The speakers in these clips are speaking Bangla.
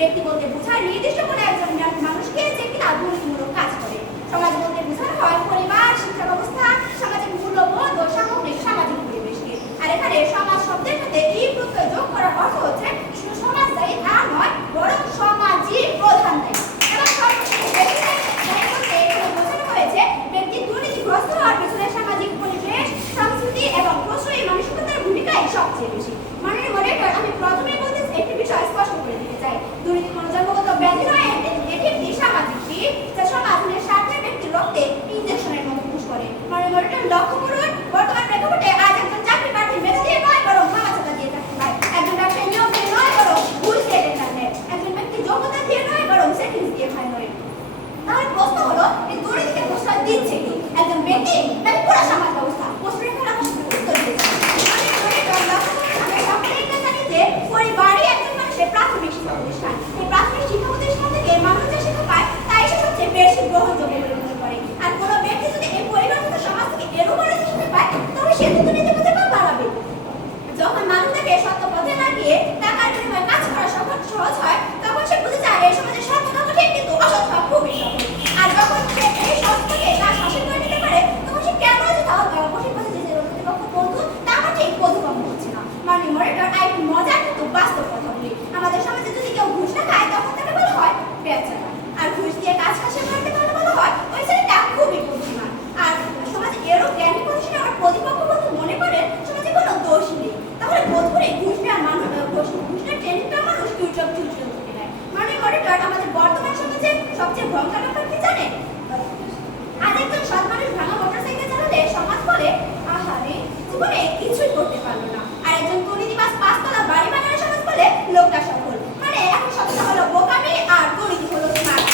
ব্যক্তি বলতে বোঝায় নির্দিষ্ট কোনো একজন মানুষকে যে কিনা দুর্নীতিমূলক কাজ করে। সমাজ বলতে বোঝানো হয় পরিবার, শিক্ষা ব্যবস্থা, সামাজিক মূল্যবোধ ও সামগ্রিক সামাজিক পরিবেশকে। আর এখানে সমাজ শব্দের সাথে এই প্রত্যয় যোগ করার অর্থ হচ্ছে শুধু সমাজ দায়ী তা নয়, বরং সমাজই প্রধান দায়ী। এবং বোঝানো হয়েছে ব্যক্তি দুর্নীতিগ্রস্ত হওয়ার পেছনে সামাজিক পরিবেশ, সংস্কৃতি এবং প্রশ্রয়ী মানসিকতার ভূমিকাই সবচেয়ে বেশি। মাননীয় মডারেটর, আমি প্রথমেই বলতে একটি বিষয় স্পষ্ট করে দিতে চাই। দুর্নীতি কোনো জন্মগত ব্যাধি নয়, এটি একটি সামাজিক দিক যা সমাজের স্বার্থে ব্যক্তির রক্তে ইনজেকশনের মতো পুশ করে। মাননীয় মডারেটর, লক্ষ্য করুন বর্তমান প্রেক্ষাপটে আজ একজন চাকরি প্রার্থী মেধা দিয়ে নয় বরং মামাচাঁদা দিয়ে চাকরি পায়, একজন ব্যবসায়ী নিয়োগ দিয়ে নয় বরং ঘুষ দিয়ে টেন্ডার নেয়, একজন ব্যক্তি যোগ্যতা দিয়ে নয় বরং সেটিংস দিয়ে ফাইন করে। তাহলে প্রশ্ন হলো এই দুর্নীতিকে প্রশ্রয় দিচ্ছে কি, একজন ব্যক্তি নাকি পুরো সমাজ ব্যবস্থা? প্রশ্নের খেলা উত্তর দিয়েছে পরিবারই একজন মানুষের প্রাথমিক শিক্ষা প্রতিষ্ঠান। এই প্রাথমিক শিক্ষা প্রতিষ্ঠান থেকে মানুষ যে শিক্ষা পায় তাই সে সবচেয়ে বেশি গ্রহণযোগ্য বলে মনে করে। আর কোনো ব্যক্তি যদি এই পরিবার থেকে সমাজ থেকে এরও বড় শিক্ষা পায় তাহলে সে তো নীতি পথে পা বাড়াবে। যখন মানুষ তাকে সত্য পথে লাগিয়ে টাকার বিনিময়ে কাজ করা সহজ হয় তখন সে বুঝে যায় এই সমাজে সত্য থাকা ঠিক কিন্তু অসৎ হওয়া খুবই সহজ। আর যখন সে এই সত্যকে তার শাসন করে নিতে পারে তখন সে কেন যে তার কঠিন পথে যেতে প্রতিপক্ষ বন্ধু তা আমার ঠিক বোধগম্য হচ্ছে না। মাননীয় মডারেটর, একটি মজার কিন্তু বাস্তব কথা বলি। আমাদের সমাজে যদি কেউ ঘুষ না খায় তখন তাকে বলা হয় বেচারা, আর ঘুষ দিয়ে কাজ কাজে মারতে তাহলে বলা হয় ওই ছেলেটা খুবই বুদ্ধিমান। আর সমাজে এরও জ্ঞানী প্রতিষ্ঠানে আমার প্রতিপক্ষ বন্ধু মনে করেন সমাজে কোনো দোষই নেই, তাহলে বোধ করে ঘুষ নেওয়ার মানুষ ঘুষের ট্রেনিং দেওয়া মানুষ ফিউচার থেকে নেয়। মাননীয় মডারেটর, আমাদের বর্তমান সমাজে সবচেয়ে ভয়ঙ্কর ব্যাপার কি জানেন? আজ একজন সৎ মানুষ ভাঙা মোটরসাইকেল চালালে সমাজ বলে আহারে জীবনে কিছুই করতে পারলো না, আর একজন দুর্নীতিবাজ পাঁচতলা বাড়ি বানালে সমাজ বলে লোকটা সফল। মানে এখন সত্যটা হলো বোকামি আর দুর্নীতি হলো স্মার্ট।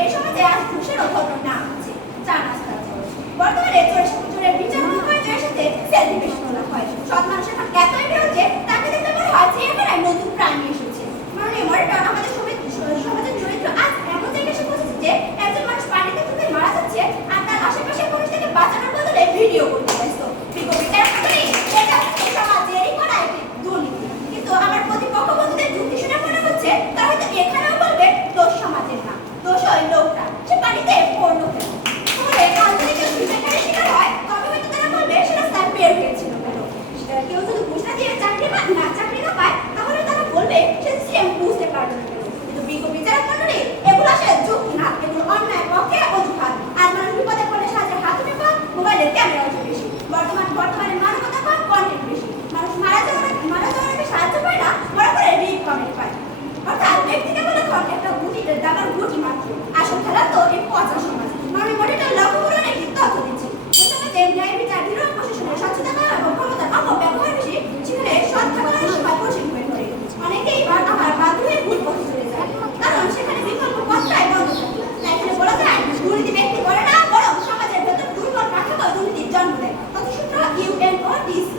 এই সমাজে আজ ঘুষের অঘটন না হচ্ছে চা নাস্তা বর্তমানে চোরের বিচার হয়ে চোরের সাথে সেলফি বেশি তোলা হয়। সৎ মানুষ এখন এতই বেরোচ্ছে তাকে দেখতে মনে হয় যে এখানে নতুন প্রাণী এসেছে। মাননীয় মডারেটর, আমাদের সমাজের চরিত্র আজ এমন জায়গায় এসে পৌঁছেছে যে একজন মানুষ পানিতে ডুবে মারা যাচ্ছে আর তার আশেপাশের মানুষ থেকে বাঁচানোর বদলে ভিডিও করতে ব্যস্ত। সমাজেরই করা একটি দুর্নীতি। কিন্তু আমার প্রতিপক্ষ বন্ধুদের যুক্তি শুনে মনে হচ্ছে তারা হয়তো এখানেও বলবে দোষ সমাজের না, দোষ ওই লোকটা, সে পানিতে পড়লো কেন। তাহলে কাল যদি কেউ সুযোগের শিকার হয় তবে হয়তো তারা বলবে সে রাস্তায় বের হয়েছিল কেন। কেউ যদি ঘুষ না দিয়ে চাকরি না পায় তাহলে তারা বলবে সে সিএম বুঝতে পারবে না। কিন্তু বিজ্ঞ বিচারক মন্ডলী, এগুলো আসলে যুক্তি না, এগুলো অন্যায় পক্ষে অজুহাত। আজ মানুষ বিপদে পড়লে সাহায্যের হাত উঠে পান, মোবাইলের ক্যামেরা অনেক বেশি। বর্তমানে মানবতা কম, কন্টেন্ট বেশি। মানুষ মারা যাওয়ার সাহায্য পায় না, মরা করে রিপ কমেন্ট পায়। অর্থাৎ ব্যক্তিকে বলে একটা গুটির দাবার গুটি মাত্র। আসল খেলা তো এই পচা সমাজ। মাননীয় মডারেটর, লক্ষ্য করুন একটি তথ্য দিচ্ছি। যে সমাজে ন্যায় বিচার, দৃঢ় প্রশাসনের স্বচ্ছতা এবং ক্ষমতার অপব্যবহার বেশি, সেখানে সৎ থাকার সময় কঠিন হয়ে পড়ে। অনেকেই আমার বাধ্য হয়ে ভুল পথে চলে যায়, কারণ সেখানে বিকল্প পথটাই বন্ধ থাকে। তাই এখানে বলা যায় দুর্নীতি ব্যক্তি করে না বরং সমাজের ভেতর দুর্বল কাঠামো দুর্নীতির জন্ম দেয়। তথ্যসূত্র UNODC।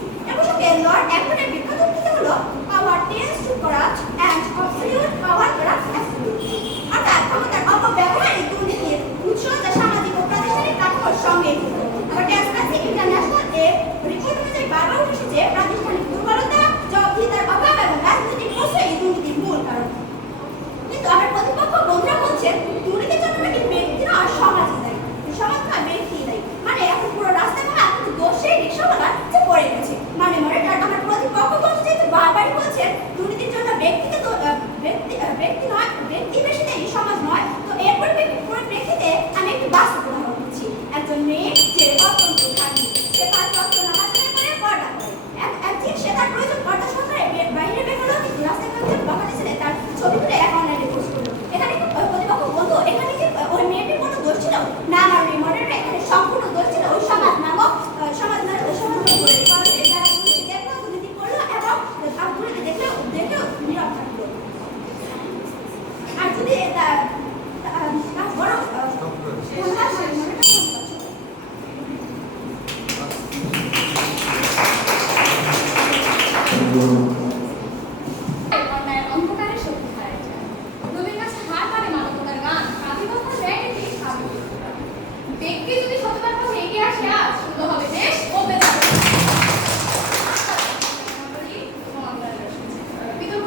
এর লর্ড অ্যাক্টনের বিখ্যাত উক্তি হলো power tends to corrupt and absolute power corrupts absolutely. অর্থাৎ ক্ষমতার অপব্যবহারই দুর্নীতির উৎস যা সামাজিক ও প্রাতিষ্ঠানিক কাঠামোর সঙ্গে যুক্ত। আবার ট্রান্সপারেন্সি ইন্টারন্যাশনাল এর রিপোর্ট অনুযায়ী বারবার উঠে এসেছে প্রাতিষ্ঠানিক দুর্বলতা, জবাবদিহিতার অভাব এবং রাজনৈতিক প্রশ্রয় দুর্নীতির মূল কারণ। কিন্তু আমার প্রতিপক্ষ বন্ধুরা বলছেন দুর্নীতির জন্য নাকি ব্যক্তি না সমাজই দায়ী, সমাজ না ব্যক্তি দায়ী। মানে এখন পুরো রাস্তায় কোনো দোষে রিক্সাওয়ালা যে পড়ে গেছে। মানে মডারেটর, আমার প্রতিপক্ষ বন্ধু যেহেতু বারবারই বলছেন দুর্নীতির জন্য ব্যক্তি নয়, ব্যক্তি বেশি দায়ী, সমাজ নয়, তো এর পরিপ্রেক্ষিতে আমি একটি বাস্তব উদাহরণ দিচ্ছি। একজন মেয়ে যে অত্যন্ত খাঁটি, সে 5 ওয়াক্ত নামাজ আদায় করে পর্দা করে। একদিন সে তার প্রয়োজন পর্দা সহকারে বাইরে বের হলো, কিন্তু রাস্তায় কয়েকজন বাঙালি ছেলে তার ছবি তুলে অনলাইনে পোস্ট করলো। এখানে প্রতিপক্ষ বন্ধু, এখানে কি ওই মেয়েটির কোনো দোষ ছিল না? মাননীয় মডারেটর, এখানে সম্পূর্ণ দোষ ছিল ওই সমাজ নামক দেখেও নীরব থাকলো। আর যদি বড় অন্ধকারের শক্তি হারায় যায়। রবির কাছে হার মানে মানবতার গান, আধিপত্য দেয় এটি ব্যক্তি যদি সততার পথে এগিয়ে আসে আজ শুরু হবে দেশ ও বিতর্ক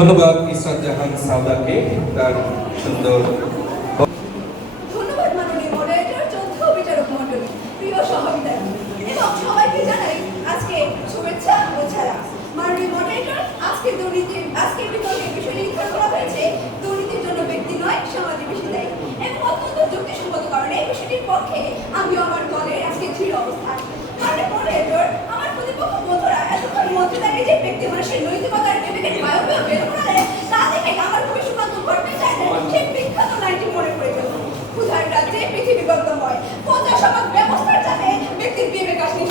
ধন্যবাদ ইসরাত জাহান সাউদাকে তার সুন্দর। ধন্যবাদ মাননীয় মডারেটর, চৌথ বিচারক মণ্ডলী, প্রিয় সহবিদ্যার্থী এবং সবাইকে জানাই আজকে শুভেচ্ছা ও ছাড়া। মাননীয় মডারেটর, আজকে বিতর্কের বিষয় নির্ধারণ করা হয়েছে দুর্নীতির জন্য ব্যক্তি নয়, সমাজই বেশি দায়ী এবং অত্যন্ত যুক্তিসঙ্গত কারণে এই বিষয়টির পক্ষে আমিও আমার দলের আজকে দৃঢ় অবস্থান। মাননীয় মডারেটর, আমার প্রতিপক্ষ বন্ধুরা এতক্ষণ মন্ত্রী দাঁড়িয়ে যে ব্যক্তি মানুষের নৈতিকতার বিবেকের বায়বীয় বের করালে তা দেখে আমার খুবই সুকান্ত ঘটতে চাইলে সেই বিখ্যাত লাইনটি মনে পড়ে গেল। ক্ষুধার রাজ্যে পৃথিবী গন্ধময়, প্রজা সমাজ ব্যবস্থার জানে ব্যক্তির বিবেক আসলে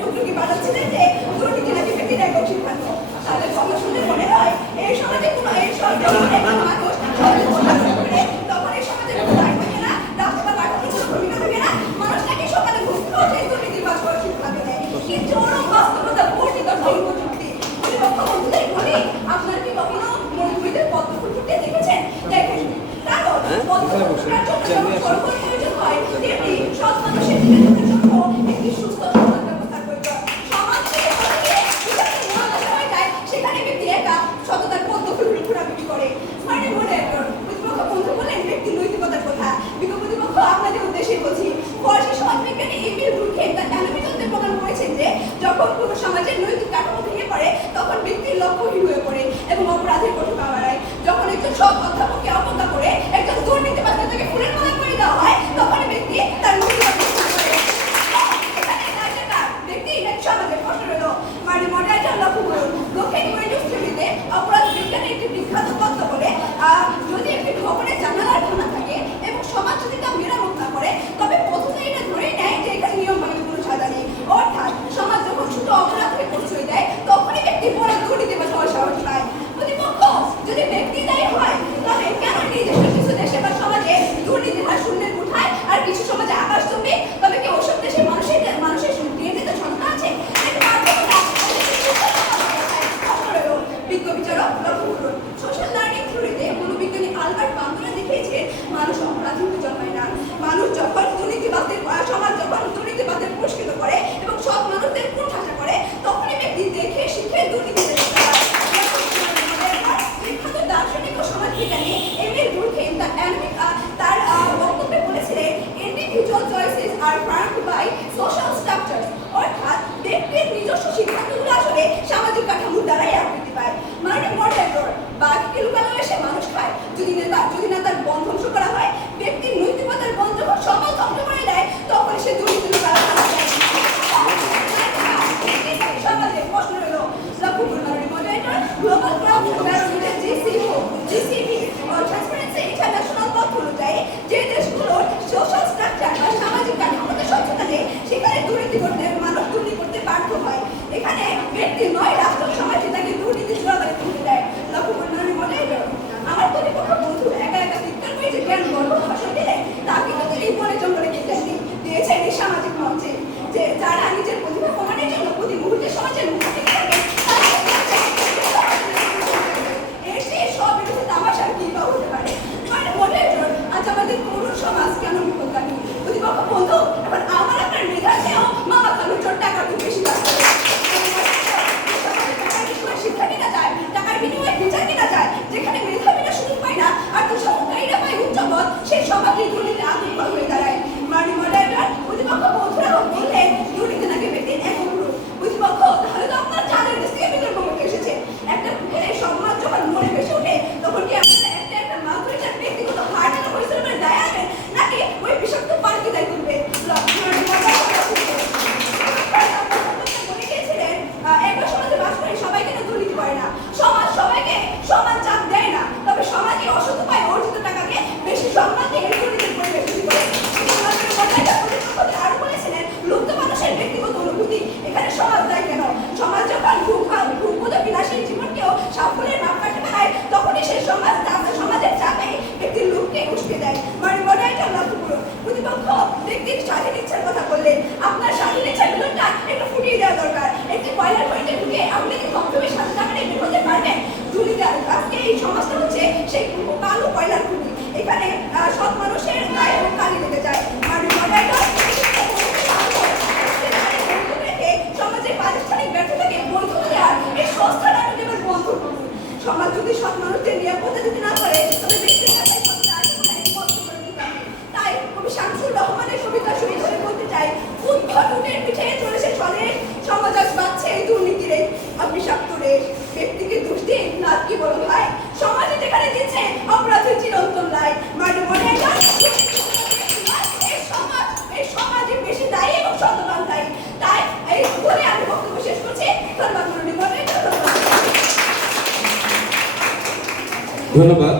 টুকটুকি বানাচ্ছিলেন যে দুর্নীতি নাকি ব্যক্তির একক সিদ্ধান্ত। তাদের কথা শুনে মনে হয় এই সমাজে কোনো এই মানুষ তখন এই সমাজে কোনো দায় থাকে না, রাস্তা বাড়ি কিছু ভূমিকা থাকে না, মানুষ নাকি সকালে ঘুরতে ওঠে দুর্নীতি বাস করার সিদ্ধান্ত নেয়। কিন্তু চরম বাস্তবতা বর্ণিত ভঙ্গ যুক্তি। প্রতিপক্ষ বন্ধুদের বলি, আপনার কি কখনো মরুভূমিতে পদ্ম ফুল ফুটতে দেখেছেন? দেখেন, কারণ পদ্ম ফুল ফোটার জন্য যেমন সরকার প্রয়োজন হয়, তেমনি সৎ মানুষের জীবন জন্য একটি সুস্থ সমাজ ব্যবস্থা প্রয়োজন। সমাজ থেকে সেখানে ব্যক্তি একা সততার পদ্ম ফুল ঘোরাঘুরি করে। মানে মনে প্রতিপক্ষ বন্ধু বলেন ব্যক্তির নৈতিকতার কথা। প্রতিপক্ষ আপনাদের উদ্দেশ্যে বলছি, ফরাসি সমাজবিজ্ঞানী এমিল ডুরখেম তার অ্যানাটমিতে প্রমাণ করেছেন যে যখন কোনো সমাজের নৈতিক কাঠামো ভেঙে পড়ে তখন ব্যক্তির লক্ষ্যহীন হয়ে পড়ে এবং অপরাধের কঠিন বাড়ায়। যখন একজন সৎ অধ্যাপককে অবজ্ঞা করে একজন দুর্নীতিবাজকে তাকে ফুলের মালা করে দেওয়া হয়, তখন ব্যক্তি তার নৈতিকতা করে। ব্যক্তি সমাজের প্রশ্ন রইল। মানে মডারেটর লক্ষ্য করুন, দক্ষিণ ওয়েস্ট শ্রেণীতে অপরাধ বিজ্ঞানে একটি বিখ্যাত তত্ত্ব বলে যদি একটি ভবনের জানালার ভাঙা থাকে এবং সমাজ যদি তা মেরামত না করে তবে প্রথমে এটা ধরেই নেয় যে এখানে নিয়ম ভাঙার কোনো সাজা নেই। অর্থাৎ সমাজ যখন ছোট অপরাধকে পরিচয় দেয় তখনই ব্যক্তি বড় দুর্নীতিবাজ হওয়ার সাহস পায়। প্রতিপক্ষ যদি ব্যক্তি দায়ী হয় তবে কেন নির্দিষ্ট কিছু দেশে বা সমাজে দুর্নীতির হার শূন্যের উঠায় আর কিছু সমাজে আকাশ চুম্বি? তবে কি ওসব দেশে মানুষের নির্দিষ্ট সত্তা আছে? বিজ্ঞ বিচারক লক্ষ্য করুন, সোশ্যাল লার্নিং থিওরিতে মনোবিজ্ঞানী আলবার্ট বান্দরা দেখিয়েছেন মানুষ অপরাধী হয়ে জন্মায় না। মানুষ যখন সমাজ যখন দুর্নীতিবাদের পুরস্কৃত করে এবং সব মানুষদের কুঠাসা করে তখনই ব্যক্তি দেখে শিখে দুর্নীতি বিখ্যাত দার্শনিক ও সমাজবিজ্ঞানী এমিল ডুরখেম তার বক্তব্যে বলেছিলেন individual choices are formed by social structures, অর্থাৎ ব্যক্তির নিজস্ব সিদ্ধান্তগুলো আসলে সামাজিক কাঠামোর দ্বারাই আকৃতি পায়। মানে মডারেটর, বাঘকে লুকানো এসে মানুষ খায়। যদি না তার বন ধ্বংস করা হয়, ব্যক্তির নৈতিকতার বন যখন সমাজ ধ্বংস করে দেয় তখন সে দুর্নীতি সমাজের প্রশ্ন রইল। লক্ষ্য করুন moderator, global barometer JCB transparency international তথ্য অনুযায়ী যে দেশগুলোর সোশ্যাল স্ট্রাকচার বা সামাজিক কাঠামোতে স্বচ্ছতা নেই সেখানে দুর্নীতি করতে মানুষ দুর্নীতি করতে বাধ্য হয়। এখানে ব্যক্তি নয়, রাষ্ট্র সমাজে তাকে দুর্নীতি চূড়ান্ত তুলে দেয়। লক্ষ্য করুন মডারেটর, আমার প্রতিপক্ষ বন্ধু একা একা চিৎকার করে যে জ্ঞান গর্ব ভাষণ দিলেন তা কিন্তু তিনি বনে জঙ্গলে দিয়েছেন এই সামাজিক মঞ্চে, যে যারা নিজের প্রতিভা প্রমাণের জন্য প্রতি মুহূর্তে সমাজের মুখোমুখি থাকেন এর চেয়ে স্ববিরোধী তামাশার কি বা হতে পারে? মানে মডারেটর, আজ আমাদের তরুণ সমাজ কেন বিপদগামী? প্রতিপক্ষ বন্ধু, এবার আমার আপনার মেধাতেও মামা খালুর জন্য টাকা খুব বেশি লাগবে। শিক্ষা কেনা যায়, টাকার বিনিময়ে বিচার কেনা যায়। যেখানে মেধাবীরা সুযোগ পায় না আর দুঃসমকারীরা পায় উচ্চ পদ, সেই সমাজে দুর্নীতি আতঙ্ক হয়ে দাঁড়ায়। মানে মডারেটর, প্রতিপক্ষ বন্ধুরা বললেন দুর্নীতি নাকি ব্যক্তির এক গ্রুপ। প্রতিপক্ষ, তাহলে তো আপনার চাঁদের দেশ থেকে বিতর্ক মুখে এসেছে। একটা পুকুরে সমাজ যখন মনে ভেসে ওঠে তখন কি আপনারা একটা মাছ ধরে তার ব্যক্তিগত হার টাকা হয়েছিল বলে দায় আনবেন নাকি ওই বিষাক্ত পানিকে দায় করবে? বলে গিয়েছিলেন একবার সমাজে বাস করে সবাই কেন দুর্নীতি করে না? সমাজ সবাইকে সমান চাপ দেয় না, তবে সমাজে অসৎ উপায়ে অর্জিত টাকাকে বেশি সম্মান দিয়ে দুর্নীতির পরিবেশ তৈরি করে। আরো বলেছিলেন লুপ্ত মানুষের ব্যক্তিগত অনুভূতি, এখানে সমাজ দায় কেন? সমাজ যখন ভূপদ বিলাসী জীবনকেও সাফল্যের মাপকাঠি বানায় তখনই সেই সমাজের চাপে ব্যক্তির লোককে উস্কে দেয়। মানে মডারেটর লক্ষ্য করুন, প্রতিপক্ষ ব্যক্তির স্বাধীন ইচ্ছা আমাদের কবিতা শুরু করে বলতে চাই, উদ্ভট উটের পিঠে চলেছে স্বদেশ, সমাজ আজ বাঁচছে এই দুর্নীতির এই অভিশপ্ত রেশ। ব্যক্তিকে দোষ দিন না কি বলো ভাই, সমাজে যেখানে দিচ্ছে অপরাধের চিরন্তন লাই। মানে মনে একটা এই সমাজে বেশি দায়ী এবং সততান দায়ী। তাই এই বলে আমি বক্তব্য শেষ করছি। ধন্যবাদ মনে ধন্যবাদ।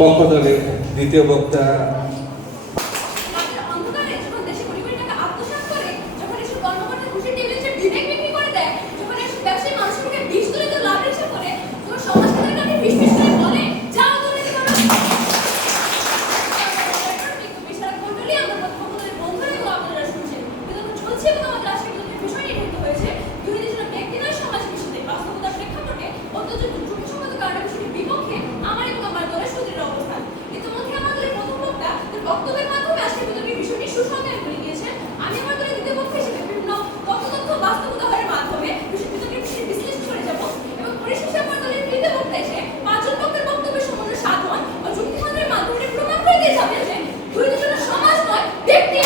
পক্ষ দলের দ্বিতীয় বক্তা অন্ধকারে যখন দেশে কোটি কোটি টাকা আত্মসাৎ করে, যখন এসব কর্মকর্তা ঘুষের টেবিলে এসে বিবেক বিক্রি করে দেয়, যখন এসব ব্যবসায়ী মানুষকে বিষ তুলে তো লাভ ইচ্ছা করে, তখন সমাজ তাদের কাছে বিষ বিষ করে বলে যাও দুর্নীতি করো। বিশাল মন্ডলী আমার পক্ষদের বন্ধুরা এবং আপনারা শুনছেন কিন্তু চলছে এবং আমাদের আজকে বিষয় নির্ধারিত হয়েছে দুর্নীতি যেন ব্যক্তি নয় সমাজ বিষয়ে বাস্তবতার প্রেক্ষাপটে অত্যন্ত যুক্তিসঙ্গত কারণে বিষয়টির বিপক্ষে আমার এবং আমার দলের সুদৃঢ় অবস্থান। ইতিমধ্যে আমাদের প্রথম বক্তা তার বক্তব্যের মাধ্যমে আজকে বিতর্কের বিষয়টি সুসংজ্ঞায় করে গিয়েছেন। আমি আমার দলের দ্বিতীয় বক্তা হিসেবে বিভিন্ন তথ্য বাস্তব উদাহরণের মাধ্যমে বিতর্কের বিষয়টি বিশ্লেষণ করে যাব এবং পরিশেষে আমার দলের তৃতীয় বক্তা এসে পাঁচজন বক্তার বক্তব্যের সমন্বয় সাধন ও যুক্তিসংগ্রহের মাধ্যমে প্রমাণ করে দিয়ে যাবে যে দুর্নীতি শুধু সমাজ নয় ব্যক্তি।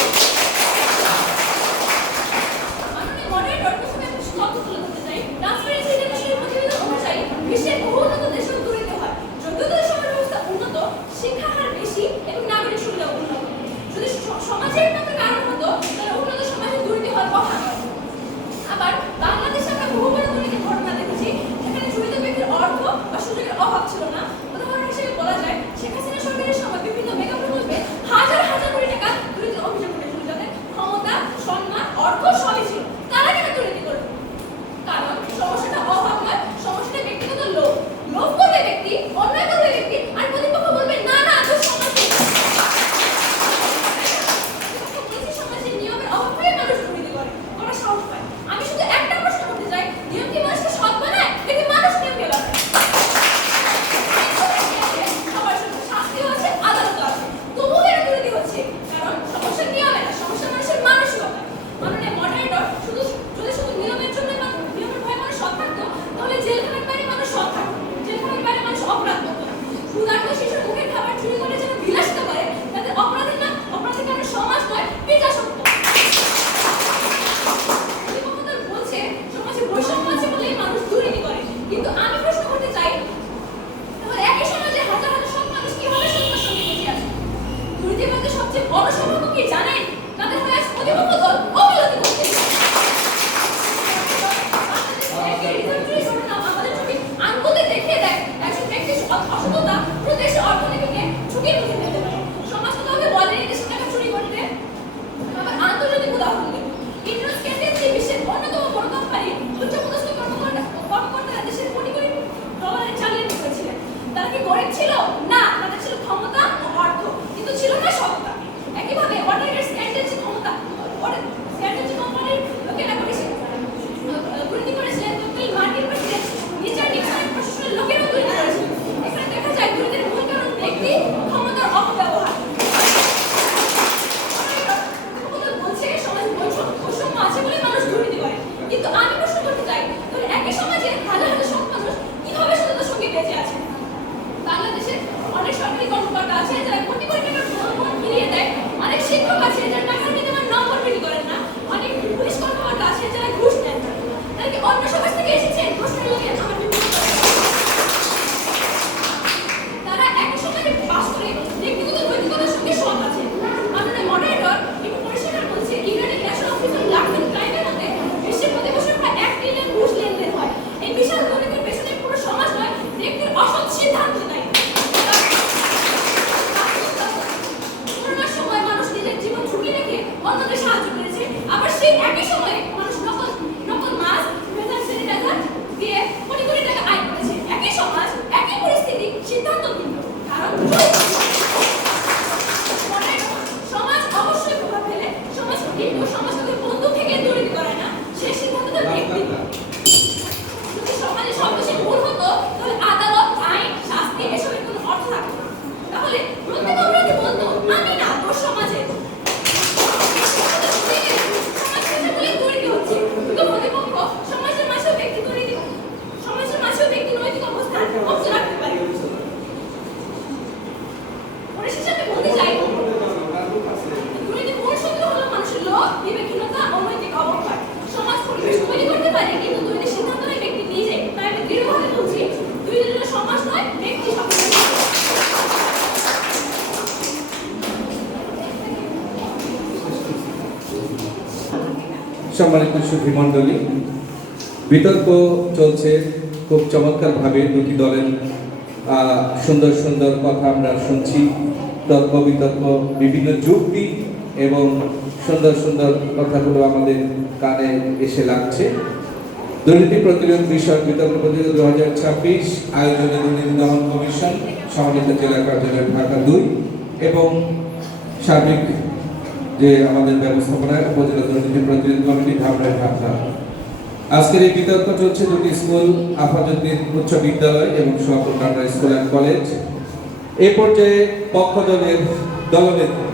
মাননীয় মডারেটর, প্রথমে আমি কিছু তথ্য তুলে ধরতে চাই। ট্রান্সপারেন্সি ইন্টারন্যাশনাল প্রতিবেদন অনুযায়ী বিশ্বের বহু উন্নত দেশেও দুর্নীতি হয়। যদিও তাদের সমাজ ব্যবস্থা উন্নত, শিক্ষার হার বেশি এবং নাগরিক সুবিধা উন্নত। যদি সমাজের একমাত্র কারণ হতো তাহলে উন্নত সমাজে দুর্নীতি হওয়ার কথা নয়। আবার বাংলাদেশে আমরা বহু বড় দুর্নীতির ঘটনা দেখেছি যেখানে জড়িত ব্যক্তির অর্থ বা সুযোগের অভাব ছিল না। উদাহরণ হিসেবে বলা যায় শেখ হাসিনা সরকারের সময় বিভিন্ন মেগা প্রকল্পে হাজার হাজার কোটি টাকা দুর্নীতির অভিযোগ উঠেছিল, যাদের ক্ষমতা, সম্মান, অর্থ সবই ছিল। তারা কেন দুর্নীতি করবে? কারণ সমস্যাটা অভাব নয়, সমস্যাটা ব্যক্তিগত লোভ। লোভ করবে ব্যক্তি, অন্যায় করবে ব্যক্তি, আর প্রতিপক্ষ বলবে না না তো সমাজ সমাজের নিয়মের অভাব হয়ে মানুষ দুর্নীতি করে, আমরা সাহস পাই। আমি শুধু একটা প্রশ্ন করতে চাই, নিয়ম কি মানুষকে সৎ বানায় নাকি মানুষ নিয়মকে বানায়? সবার সাথে শাস্তিও আছে, আদালতও আছে, তবুও কেন দুর্নীতি হচ্ছে? কারণ সমস্যা নিয়মে না, সমস্যা মানুষের মানসিকতা। মাননীয় মডারেটর, যদি শুধু নিয়মের জন্য নিয়মের ভয়ে মানুষ সৎ থাকতো তাহলে জেলখানার বাইরে মানুষ সৎ থাকতো, জেলখানার বাইরে মানুষ অপরাধ করতো। ক্ষুধার্ত শিশুর মুখের খাবার চুরি করে যেন বিলাসিতা করে, তাদের অপরাধের নাম অপরাধের কারণে সমাজ নয় প্রজাসত্ব। বলছে সমাজে বৈষম্য আছে বলেই মানুষ দুর্নীতি করে, কিন্তু আমি প্রশ্ন করতে চাই তাহলে একই সমাজে হাজার হাজার সৎ মানুষ কিভাবে সত্তার সঙ্গে বেঁচে আছে? দুর্নীতিবাদের সবচেয়ে বড় সম্ভাবনা কি জানেন? তাদের হয়ে আজ প্রতিপক্ষ দল অবনতি করছে। আমাদের ছবি আঙ্গুলে দেখিয়ে দেয় একজন ব্যক্তির অসততা পুরো দেশের অর্থনীতিকে ঝুঁকির মুখে ফেলতে পারে। সমাজ কোথাও বলেনি দেশের টাকা চুরি করতে। আবার আন্তর্জাতিক উদাহরণ দেব, ইন্টারনেট কেন্দ্রে বিশ্বের অন্যতম বড় কোম্পানি উচ্চপদস্থ কর্মকর্তারা দেশের কোটি কোটি ডলারের জালিয়াতি করেছিলেন। তারা কি গরিব ছিল? না, তাদের ছিল ক্ষমতা ও অর্থ, কিন্তু ছিল না সততা। একইভাবে ওয়াটারগেট স্ক্যান্ডাল যে ক্ষমতা স্ক্যান্ডাল যে কোম্পানির লোকেরা করেছিল দুর্নীতি করেছিলেন, তৎকালীন মার্কিন প্রেসিডেন্ট রিচার্ড নিক্সনের প্রশাসনের লোকেরাও দুর্নীতি করেছিলেন। এখানে দেখা যায় দুর্নীতির মূল কারণ ব্যক্তি, ক্ষমতার অপব্যবহার। বলছে সমাজে বৈষম্য আছে বলে মানুষ দুর্নীতি করে, কিন্তু আমি প্রশ্ন করতে চাই তাহলে একই সমাজে হাজার হাজার সৎ মানুষ কিভাবে সততার সঙ্গে বেঁচে আছে? বাংলাদেশে অনেক সরকারি কর্মকর্তা আছে যারা কোটি কোটি টাকার ভ্রমণ ফিরিয়ে দেয়, অনেক শিক্ষক আছে যারা টাকার বিনিময়ে নম্বর বিলি করেন না, অনেক পুলিশ কর্মকর্তা আছে যারা ঘুষ নেন না। তারা কি অন্য সমাজ থেকে এসেছেন? প্রশ্নের লোকে আমার বিভিন্ন তারা একই সমাজে বাস করে ব্যক্তিগত নৈতিকতার সঙ্গে সৎ আছে। মাননীয় মডারেটর একটু পরিষ্কার বলছে United National Office on Drugs and ক্রাইমের মধ্যে বিশ্বের প্রতি বছর প্রায় 1 ট্রিলিয়ন ঘুষ লেনদেন হয়। এই বিশাল দুর্নীতির পেছনে পুরো সমাজ নয়, ব্যক্তির অসৎ সিদ্ধান্ত দায়ী। করোনার সময় মানুষ নিজের জীবন ঝুঁকি রেখে অন্যদের সাহায্য করেছে, আবার সেই একই সময়ে মানুষ নকল মাস্ক, ভেজাল স্যানিটাইজার দিয়ে কোটি কোটি টাকা আয় করেছে। একই সমাজ, একই পরিস্থিতি, সিদ্ধান্ত ভিন্ন। কারণ সমাজ অবশ্যই প্রভাব ফেলে, সমাজ কিন্তু সমাজ তাদের বন্ধু থেকে দুর্নীতি করে না, সেই সিদ্ধান্তটা ব্যক্তি। যদি সমাজে সবকিছু ভুল হতো তাহলে আদালত, আইন, শাস্তি এসবের কোনো অর্থ থাকতো না। তাহলে প্রত্যেক অপরাধী বলতো আমি না, তোর সমাজের। সম্মানিত সুধী মণ্ডলী, বিতর্ক চলছে খুব চমৎকারভাবে। দুটি দলের সুন্দর সুন্দর কথা আমরা শুনছি, তর্ক বিতর্ক, বিভিন্ন যুক্তি এবং সুন্দর সুন্দর কথাগুলো আমাদের কানে এসে লাগছে। দুর্নীতি প্রতিরোধ বিষয়ক বিতর্ক প্রতিযোগিতা 2026 আয়োজনে দুর্নীতি দমন কমিশন, সমন্বিত জেলা কার্যালয় ঢাকা 2 এবং সার্বিক যে আমাদের ব্যবস্থাপনায় উপজেলা দুর্নীতি প্রতিরোধ কমিটি ঢাকা। আজকের এই বিতর্ক চলছে দুটি স্কুল, আফাজউদ্দিন উচ্চ বিদ্যালয় এবং সোহাগপুর কান্ডারি স্কুল অ্যান্ড কলেজ। এই পর্যায়ে পক্ষ দলের দলনেত্রী,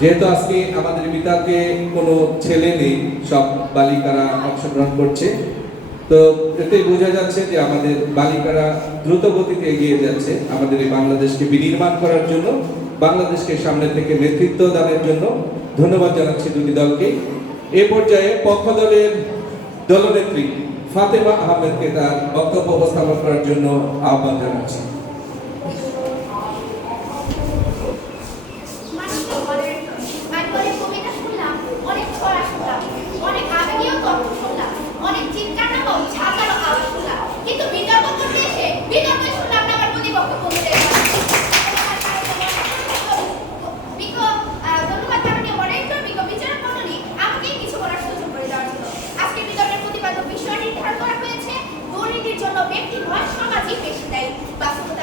যেহেতু আজকে আমাদের বিতর্কে কোনো ছেলে নেই, সব বালিকারা অংশগ্রহণ করছে, তো এতে বোঝা যাচ্ছে যে আমাদের বালিকারা দ্রুত গতিতে এগিয়ে যাচ্ছে আমাদের এই বাংলাদেশকে বিনির্মাণ করার জন্য, বাংলাদেশকে সামনে থেকে নেতৃত্ব দানের জন্য। ধন্যবাদ জানাচ্ছি দুটি দলকে। এ পর্যায়ে পক্ষ দলের দলনেত্রী ফাতেমা আহমেদকে তার বক্তব্য উপস্থাপন করার জন্য আহ্বান জানাচ্ছি। ব্যক্তি নয়, সমাজই বেশি দায়ী। বাস্তবতা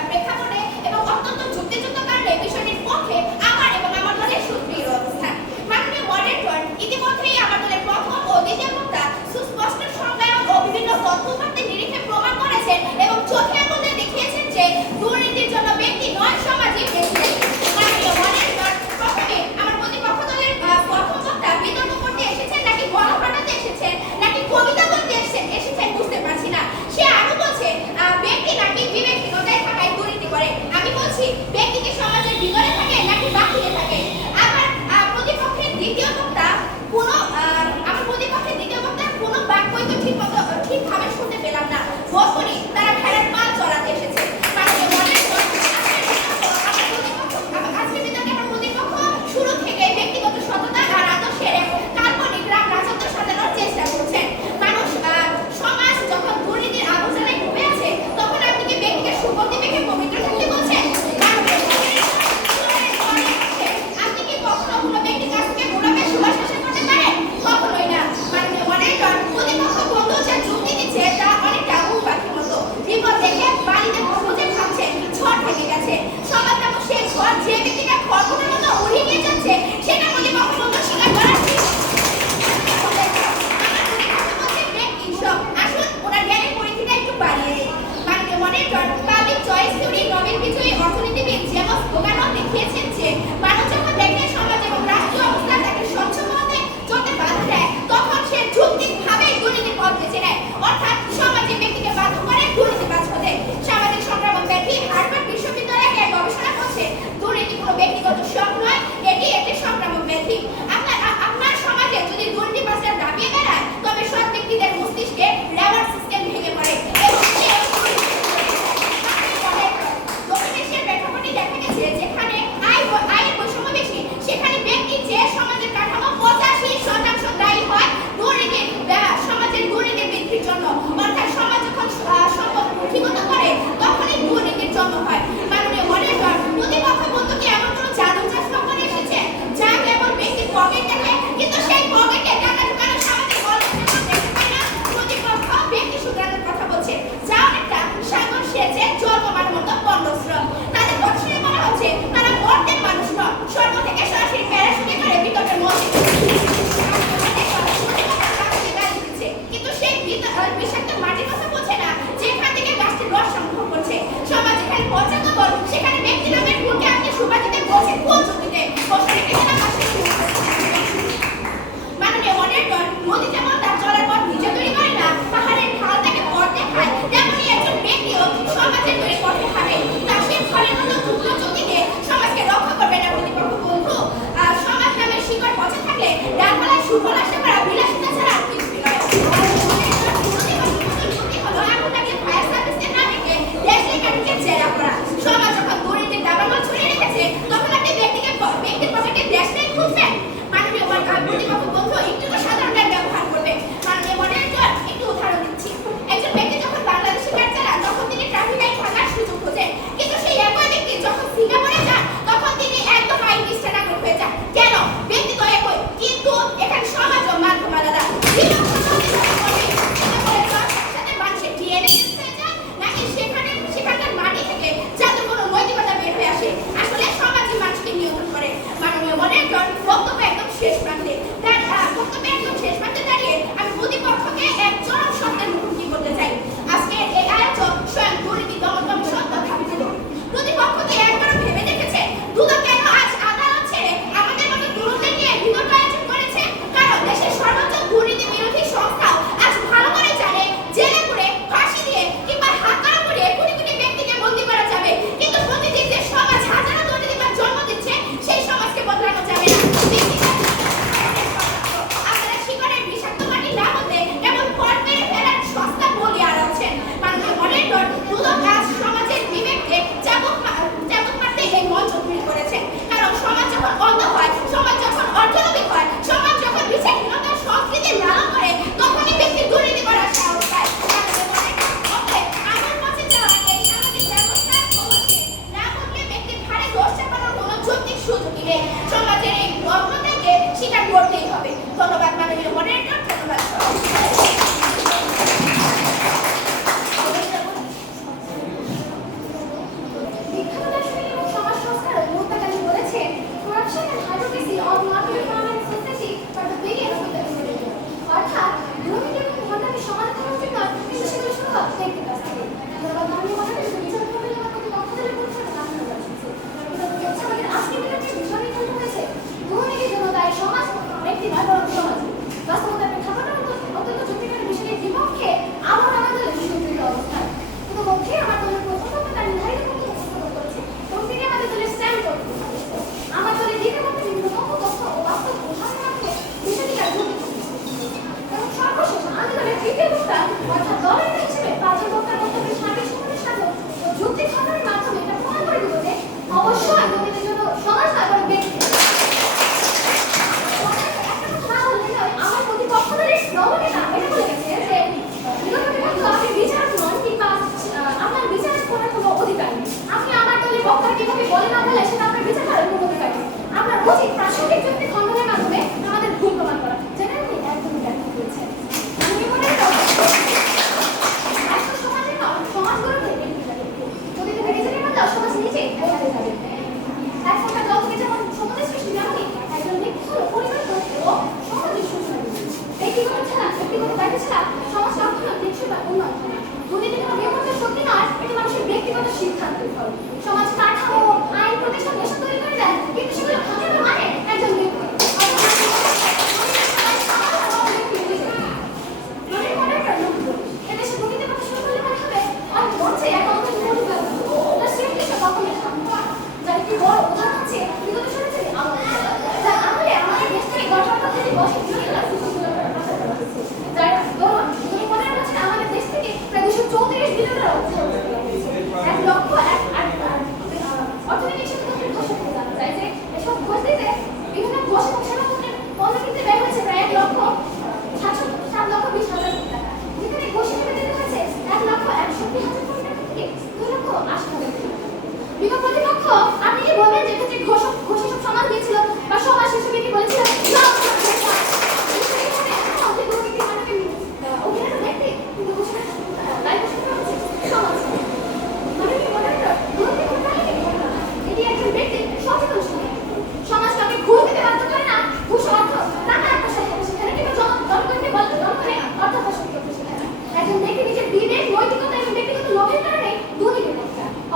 বলবেন যে ক্ষেত্রে ঘোষক সব সমাজ দিয়েছিল বা সমাজ শেষে কি বলেছিল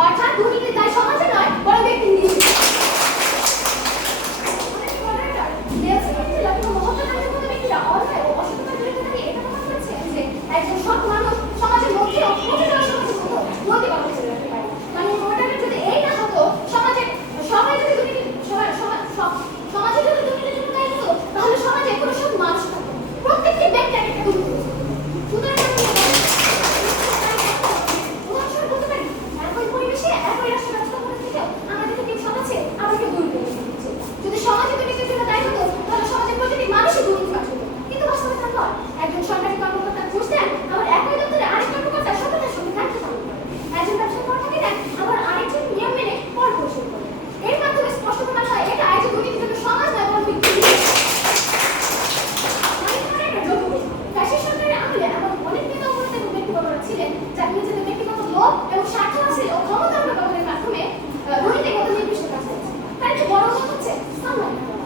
অর্থাৎ দুর্নীতির দায় সমাজে নয় বরং ব্যক্তি নিজে। একজন সৎ মানুষ সমাজের মধ্যেও মানে যদি এই না হতো সমাজে সবাই যদি সমাজে যদি দুর্নীতির জন্য দায়ী হতো তাহলে সমাজে কোনো সব মানুষ থাকতো, প্রত্যেকটি ব্যক্তি একটা দুর্নীতি। সুতরাং উদাহরণস্বরূপ বলতে পারি একই পরিবেশে একই রাষ্ট্র ব্যবস্থা করে থেকেও আমাদের কেউ সৎ আছে আবার কেউ দুর্নীতি করছে। যদি সমাজে দুর্নীতির জন্য দায়ী হতো তাহলে সমাজের প্রতিটি মানুষই দুর্নীতিবাজ হতো, কিন্তু বাস্তবে তা নয়। একজন সরকারি কর্মকর্তা ঘুষ দেন আবার একই দপ্তরে আরেক কর্মকর্তা সততার সঙ্গে দায়িত্ব পালন করেন। একজন ব্যবসা কর থাকে দেন আবার আরেকজন নিয়ম মেনে কর পরিশোধ করেন। এর মাধ্যমে স্পষ্ট প্রমাণ হয় এটা আজ দুর্নীতির জন্য সমাজ নয় বরং ব্যক্তি। সরকারের আমলে এমন অনেক নেতা এবং ব্যক্তিবর্গরা ছিলেন যারা নিজেদের ব্যক্তিগত লোভ এবং স্বার্থ হাসিল ও ক্ষমতা ব্যবহারের মাধ্যমে দুর্নীতিগত নির্দিষ্ট কাজ করেছেন। তার একটি বড় উদাহরণ হচ্ছে সালমান খান।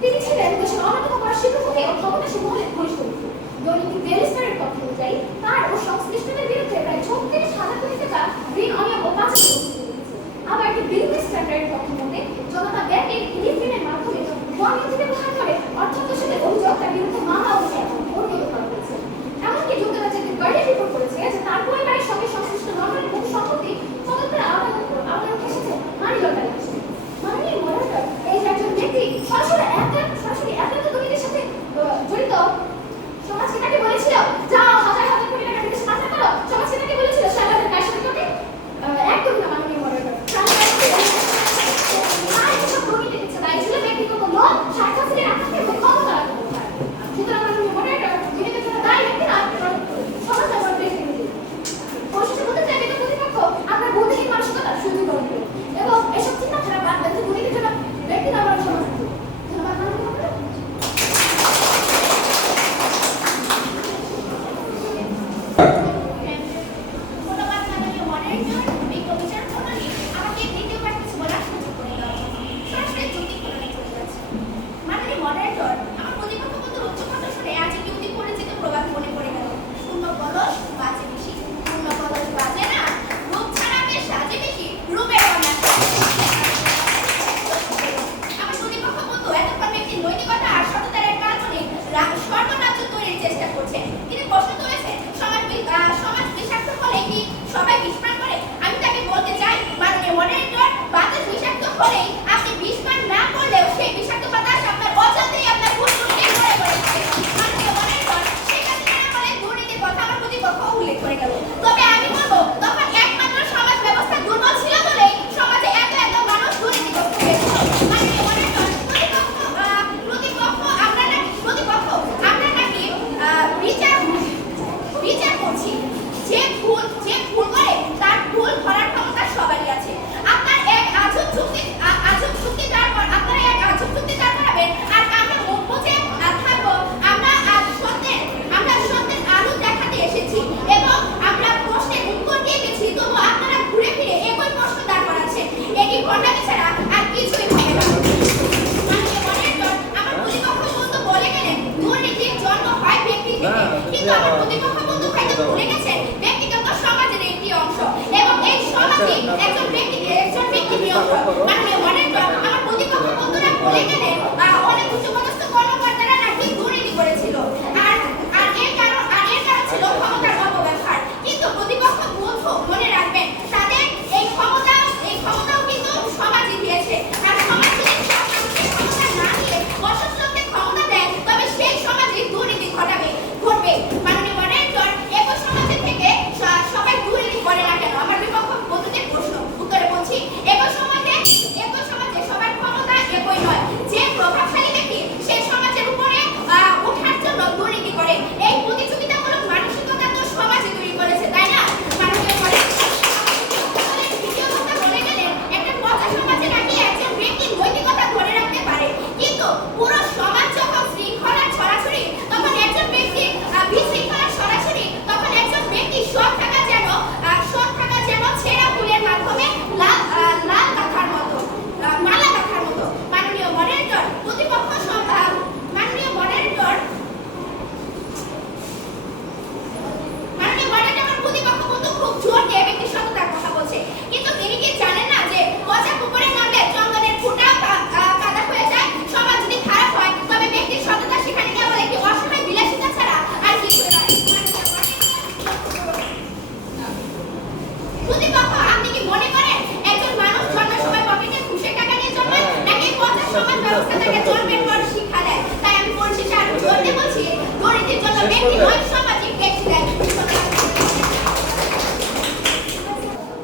তিনি ছিলেন দেশের অন্যতম শিল্পপতি ও ক্ষমতাসীন মহলের ঘনিষ্ঠ ব্যক্তি। দৈনিক ডেইলি স্টারের তথ্য অনুযায়ী তার ও সংশ্লিষ্টদের বিরুদ্ধে প্রায় 36,000 কোটি টাকা ঋণ অনিয়ম ও পাচার অভিযোগ রয়েছে। আবার একটি বিজনেস স্ট্যান্ডার্ডের তথ্য মতে জনতা ব্যাংকের রিলিফ ঋণের মাধ্যমে দুর্নীতি ব্যবহার করে অর্থ দোষের অভিযোগ তার বিরুদ্ধে মামলা উন্নীত করা হয়েছে। এমনকি যুক্তরাজ্যের গার্ডিয়ান রিপোর্ট করেছে যে তার পরিবারের সঙ্গে সংশ্লিষ্ট নরমাল বহু সম্পত্তি তদন্তের আওতায় এসেছে মানি লন্ডারিং হিসেবে। মাননীয় মডারেটর, এই যে একজন ব্যক্তি সরাসরি এত দুর্নীতির সাথে জড়িত, সমাজকে তাকে বলেছিল যাও হাজার হাজার কোটি টাকা বিদেশে পাচার করো, সমাজকে তাকে বলেছিল সে আমাদের গায়ে সাথে করতে একদম না। মাননীয় মডারেটর, দুর্নীতি দিচ্ছে তাই ছিল ব্যক্তিগত লোভ, স্বার্থ হাসিলের আকাঙ্ক্ষা এবং ক্ষমতা লাভ করতে পারে। সুতরাং মাননীয় মডারেটর, দুর্নীতির জন্য দায়ী ব্যক্তি না সমাজ এবং ব্যক্তি। অবশেষে বলতে চাই বেতন প্রতিপক্ষ আপনার বুদ্ধিহীন মানসিকতা শুদ্ধিকরণ করুন এবং এসব চিন্তাধারা বাদ দেন যে দুর্নীতির জন্য ব্যক্তি না বরং সমাজ। ধন্যবাদ মাননীয় মডারেটর। সবাই বিস্ফোরণ করে। আমি তাকে বলতে চাই মাননীয় মডারেটর, বাতাস বিষাক্ত হলেই আপনি বিস্ফোরণ না করলেও সেই বিষাক্ত বাতাস আপনার অজান্তেই আপনার ফুসফুসকে ভরে পড়েছে। মাননীয় মডারেটর, সেখানে বলে দুর্নীতির কথা আমার প্রতিপক্ষ উল্লেখ করে গেল। তবে আমি বলবো তখন একমাত্র সমাজ ব্যবস্থা দুর্বল ছিল বলেই সমাজে এত মানুষ দুর্নীতিগ্রস্ত হয়েছিল। মাননীয় মডারেটর, প্রতিপক্ষ আমরা নাকি বিচার করছি। যে ভুল করে তার ভুল ধরার ক্ষমতা সবারই আছে। আপনার এক আজব চুক্তি দাঁড় করাবেন আর আমরা মুখ বুঝে থাকবো। আমরা সত্যের আলো দেখাতে এসেছি এবং আমরা প্রশ্নের উত্তর দিয়ে গেছি, তবু আপনারা ঘুরে ফিরে একই প্রশ্ন দাঁড় করাচ্ছেন। একই ঘটনাকে ছাড়া আর কিছুই হবে না। মাননীয় মডারেটর, আমার প্রতিপক্ষ বন্ধু বলে গেলেন দুর্নীতির জন্ম হয় ব্যক্তি থেকে, কিন্তু আমার প্রতিপক্ষ বন্ধু হয়তো ভুলে গেছেন ব্যক্তিগত সমাজের একটি অংশ এবং এই সমাজই একজন ব্যক্তি নিয়ন্ত্রণ। মাননীয় মডারেটর, আমার প্রতিপক্ষ বন্ধুরা বলে গেলেন অনেক উচ্চপদস্থ কর্মকর্তারা নাকি দুর্নীতি করেছিল আর এর কারণ ছিল ক্ষমতার অপব্যবহার। কিন্তু প্রতিপক্ষ বন্ধু মনে রাখবেন তাদের এই ক্ষমতাও কিন্তু সমাজই দিয়েছে। আর সমাজ যদি ক্ষমতা না দিয়ে অসৎ লোকদের ক্ষমতা দেয় তবে সেই সমাজে দুর্নীতি ঘটবে। মাননীয় মডারেটর, একই সমাজে থেকে সবাই দুর্নীতি করে না কেন? আমার বিপক্ষ বন্ধুদের প্রশ্ন উত্তরে বলছি, একই সমাজে ব্যক্তি নয়, সামাজিক ব্যক্তি দায়িত্ব।